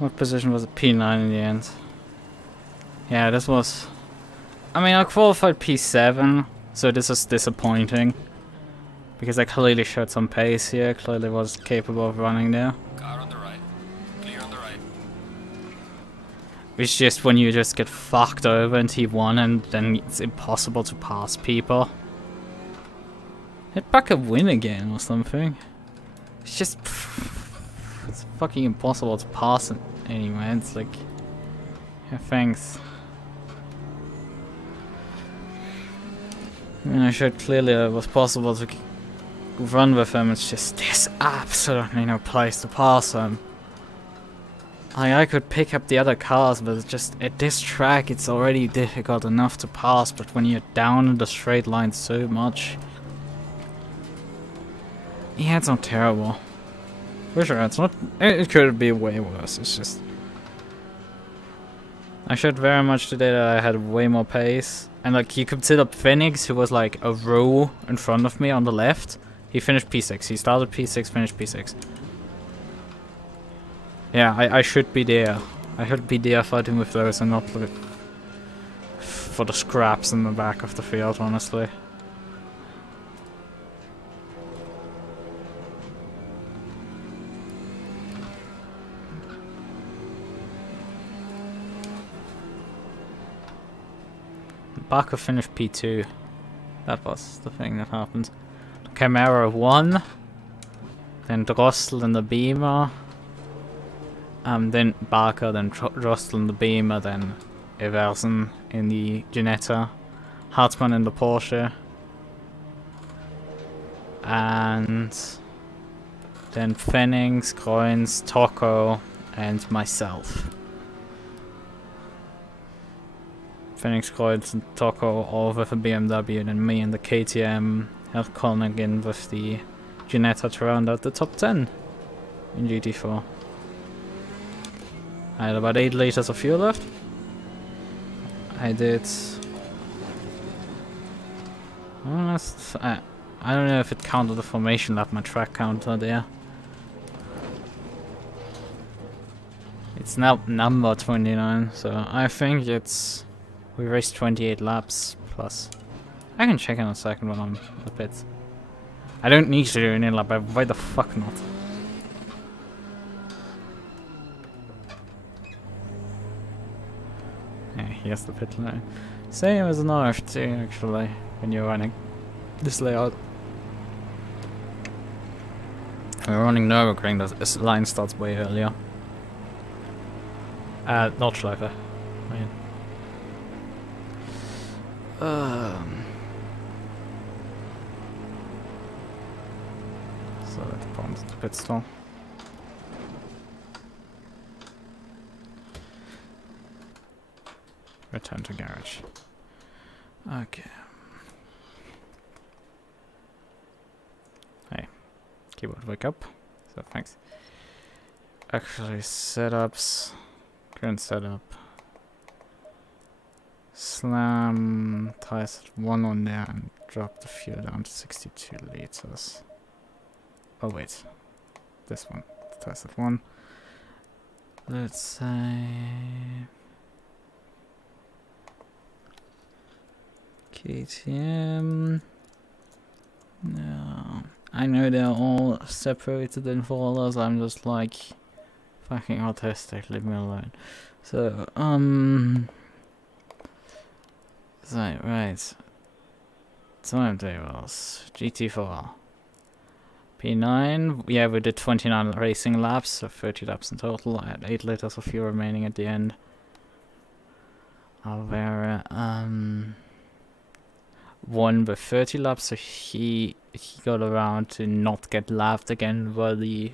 What position was it? P9 in the end. Yeah, this was... I mean, I qualified P7, so this is disappointing. Because I clearly showed some pace here, clearly was capable of running there. Car on the right. Clear on the right. It's just when you just get fucked over in T1 and then it's impossible to pass people. Hit back a win again or something. It's just... It's fucking impossible to pass it anyway, it's like... Yeah, thanks. I mean, I showed clearly it was possible to run with him, it's just there's absolutely no place to pass him. I could pick up the other cars, but it's just at this track it's already difficult enough to pass, but when you're down in the straight line so much... Yeah, it's not terrible. For sure, it's not... It could be way worse, it's just... I showed very much today that I had way more pace. And like, you consider Phoenix, who was like a row in front of me on the left. He finished P6. He started P6, finished P6. Yeah, I should be there. I should be there fighting with those and not with... for the scraps in the back of the field, honestly. Barker finished P2. That was the thing that happened. Camaro won. Then Drossel in the Beamer. Then Barker, then Drossel in the Beamer, then Eversen in the Ginetta. Hartmann in the Porsche. And then Pfennings, Kreuz, Tocco, and myself. Phoenix, Kreuz and Tocco all with a BMW, and then me and the KTM have Colnigan with the Ginetta to round out the top 10 in GT4. I had about 8 liters of fuel left. I did... I don't know if it counted the formation lap, my track counter there. It's now number 29, so I think it's... We raced 28 laps plus. I can check in a second when I'm in the pits. I don't need to do an in-lap, but why the fuck not? Yeah, here's the pit lane. Same as an RF2 actually, when you're running this layout. When we're running Nürburgring, this line starts way earlier. Nordschleife. I mean. So let's pump the pit stall. Return to garage. Okay. Hey, keyboard wake up. So thanks. Actually, setups. Current setup. Slam tires at 1 on there and drop the fuel down to 62 liters. Oh wait, this one, tires at 1. Let's say KTM. No, I know they're all separated in folders. I'm just like fucking autistic. Leave me alone. So right. Timetables. GT4. P9. Yeah, we did 29 racing laps, so 30 laps in total. I had 8 liters of fuel remaining at the end. Alvera won with 30 laps, so he got around to not get lapped again by the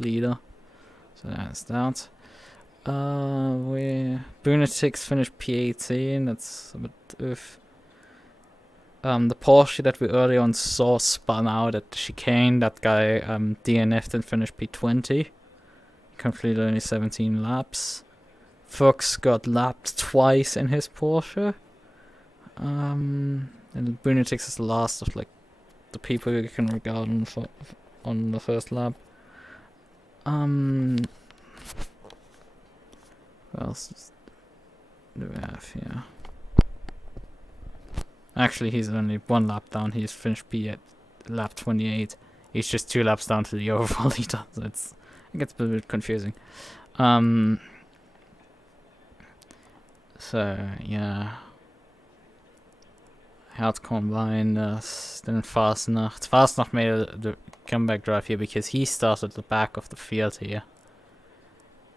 leader. So that's that. Brunetix finished P18. That's a bit oof. The Porsche that we earlier on saw spun out at the chicane. That guy DNF'd and finished P20. He completed only 17 laps. Fuchs got lapped twice in his Porsche. And Brunetix is the last of like the people you can regard on the first lap. What else do we have here? Actually, he's only 1 lap down. He's finished P at lap 28. He's just 2 laps down to the overall leader. So it gets a bit confusing. So yeah, Hard Combine, then Fastnacht. Fastnacht made the comeback drive here because he started at the back of the field here.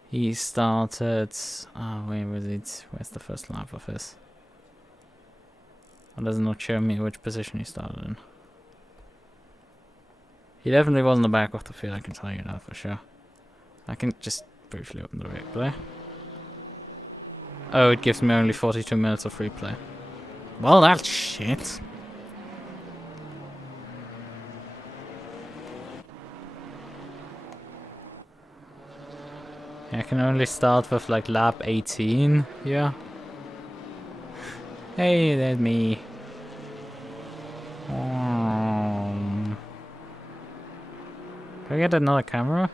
He started. Where was it? Where's the first lap of his? It does not show me which position he started in. He definitely was in the back of the field, I can tell you that for sure. I can just briefly open the replay. Oh, it gives me only 42 minutes of replay. Well, that's shit. I can only start with like lap 18 here. Hey, there's me. Can I get another camera?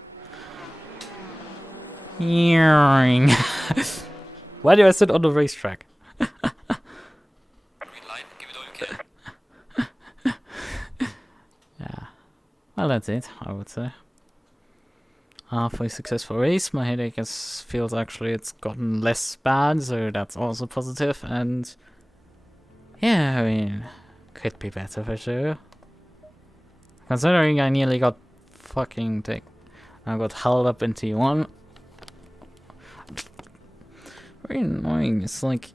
Why do I sit on the racetrack? Green light, give it all you can. Yeah. Well, that's it, I would say. Halfway successful race. My headache feels actually it's gotten less bad, so that's also positive. And yeah, I mean, could be better for sure. Considering I nearly got I got held up in T1. Very annoying. It's like,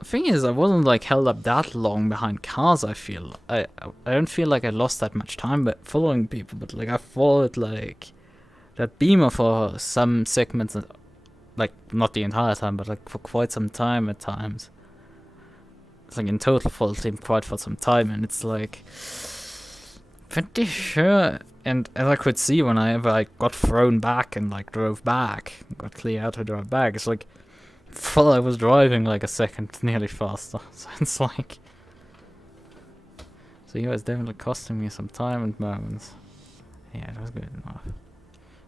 the thing is, I wasn't like held up that long behind cars. I feel I don't feel like I lost that much time, but following people. But like I followed like that Beamer for some segments, like not the entire time, but like for quite some time at times. It's like in total followed him quite for some time, and it's like pretty sure. And as I could see whenever I got thrown back and like drove back, got clear out to drive back, it's like I was driving like a second nearly faster. So it's like, so yeah, it's definitely costing me some time and moments. Yeah, it was good enough.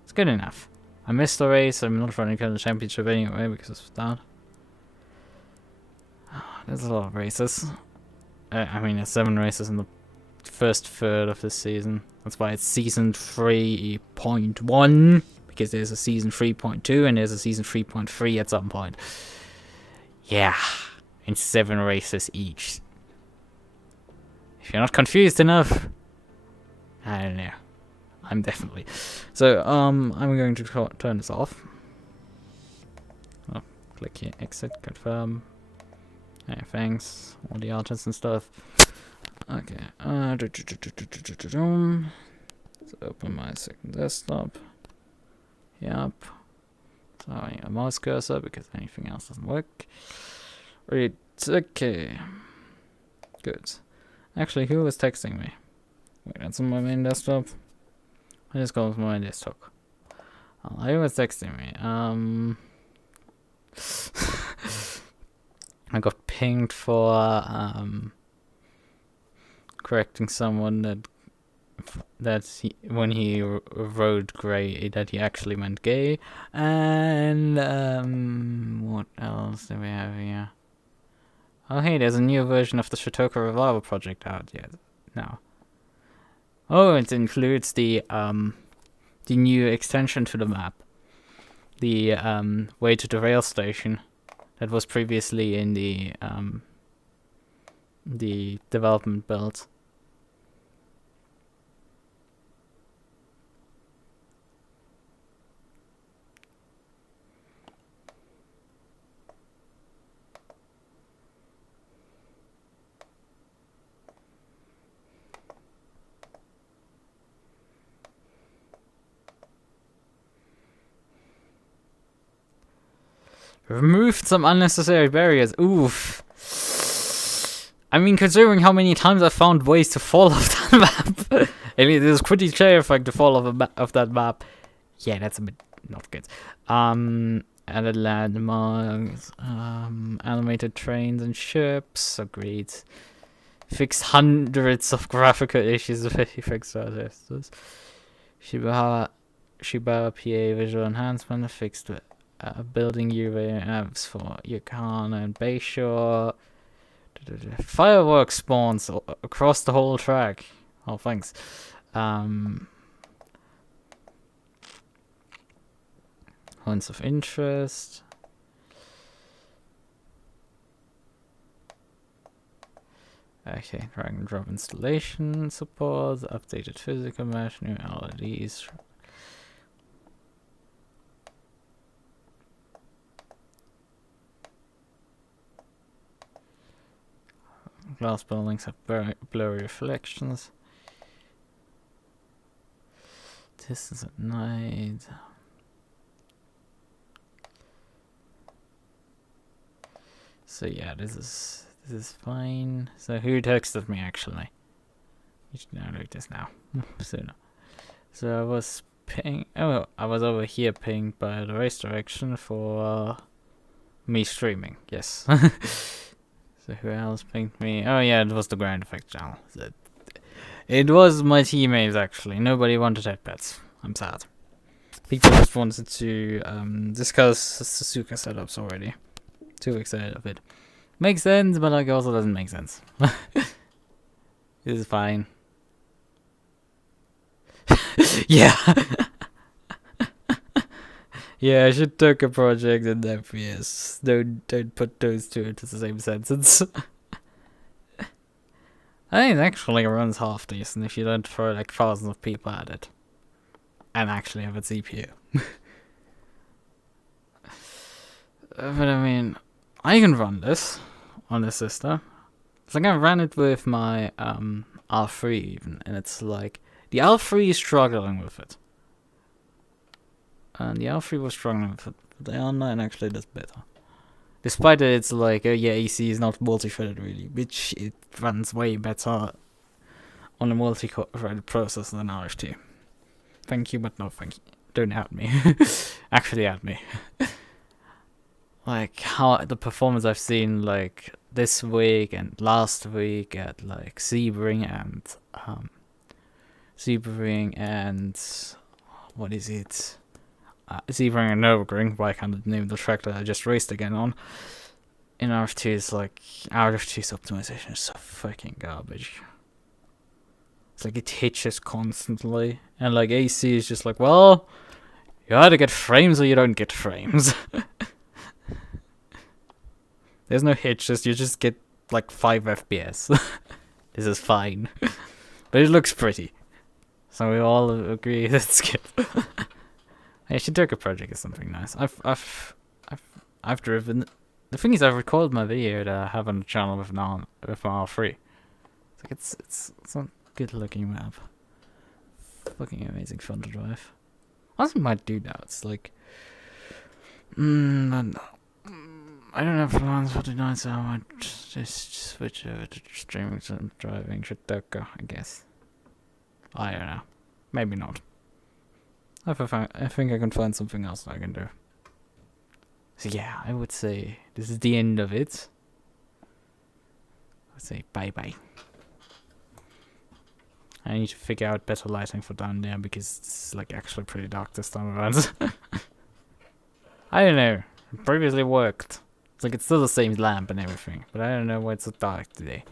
It's good enough. I missed the race. I'm not running the championship anyway because it's down. There's a lot of races. I mean, there's 7 races in the first third of this season. That's why it's season 3.1, because there's a season 3.2 and there's a season 3.3 at some point. Yeah, in 7 races each. If you're not confused enough, I don't know. I'm definitely. So I'm going to turn this off. Oh, click here, exit, confirm. Yeah, thanks, all the artists and stuff. Okay, let's open my second desktop. Yep. So I need a mouse cursor because anything else doesn't work. Right, okay. Good. Actually, who was texting me? Wait, that's on my main desktop. I just go to my desktop. Who was texting me? I got pinged for correcting someone when he wrote gray, that he actually meant gay. And what else do we have here? Oh hey, there's a new version of the Tocco Revival project out yet now. Oh, it includes the new extension to the map, the way to the rail station that was previously in the development build. Removed some unnecessary barriers. Oof. I mean, considering how many times I found ways to fall off that map, I mean, it is pretty terrifying to fall off that map. Yeah, that's a bit not good. Added landmarks, animated trains and ships. Agreed. Fixed hundreds of graphical issues with fixed artists. Shiba PA visual enhancement. Fixed building UV apps for Yukon and Bayshore. Fireworks spawns across the whole track. Oh, thanks. Points of interest. Okay, drag and drop installation support, updated physical mesh, new LEDs. Glass buildings have blurry reflections. Distance at night. So yeah, this is fine. So who texted me actually? You should download this now. So I was I was over here pinged by the race direction for me streaming. Yes. So who else pinged me? Oh yeah, it was the Grand Effect channel. It was my teammates actually. Nobody wanted headpads. I'm sad. People just wanted to discuss Suzuka setups already. Too excited of it. Makes sense, but like also doesn't make sense. This is fine. Yeah. Yeah, I should take a project and FPS. Don't put those two into the same sentence. I think it actually runs half decent if you don't throw like thousands of people at it. And actually have a CPU. But I mean, I can run this on the system. It's like I ran it with my R3 even, and it's like the R3 is struggling with it. And the R3 was struggling with it, but the R9 actually does better. Despite that it's like, oh yeah, AC is not multi-threaded really, which it runs way better on a multi-threaded processor than RFT. Thank you, but no thank you. Don't add me. Actually add me. Like how the performance I've seen like this week and last week at like Sebring and what is it? Sebring and Nürburgring, why I can't name the track that I just raced again on. In RFT is like RFT's optimization is so fucking garbage. It's like it hitches constantly, and like AC is just like, well, you either get frames or you don't get frames. There's no hitches, you just get like 5 FPS. This is fine. But it looks pretty. So we all agree that's good. I should take a project or something nice. I've driven. The thing is, I've recorded my video that I have on the channel with my R3. It's like it's a good looking map. Fucking amazing fun to drive. I also might do that. It's like, I don't have plans for tonight, so I might just switch over to streaming some driving to Tocco, I guess. I don't know. Maybe not. I think I can find something else I can do. So yeah, I would say this is the end of it. Let's say bye-bye. I need to figure out better lighting for down there because it's like actually pretty dark this time around. I don't know. It previously worked. It's like it's still the same lamp and everything, but I don't know why it's so dark today.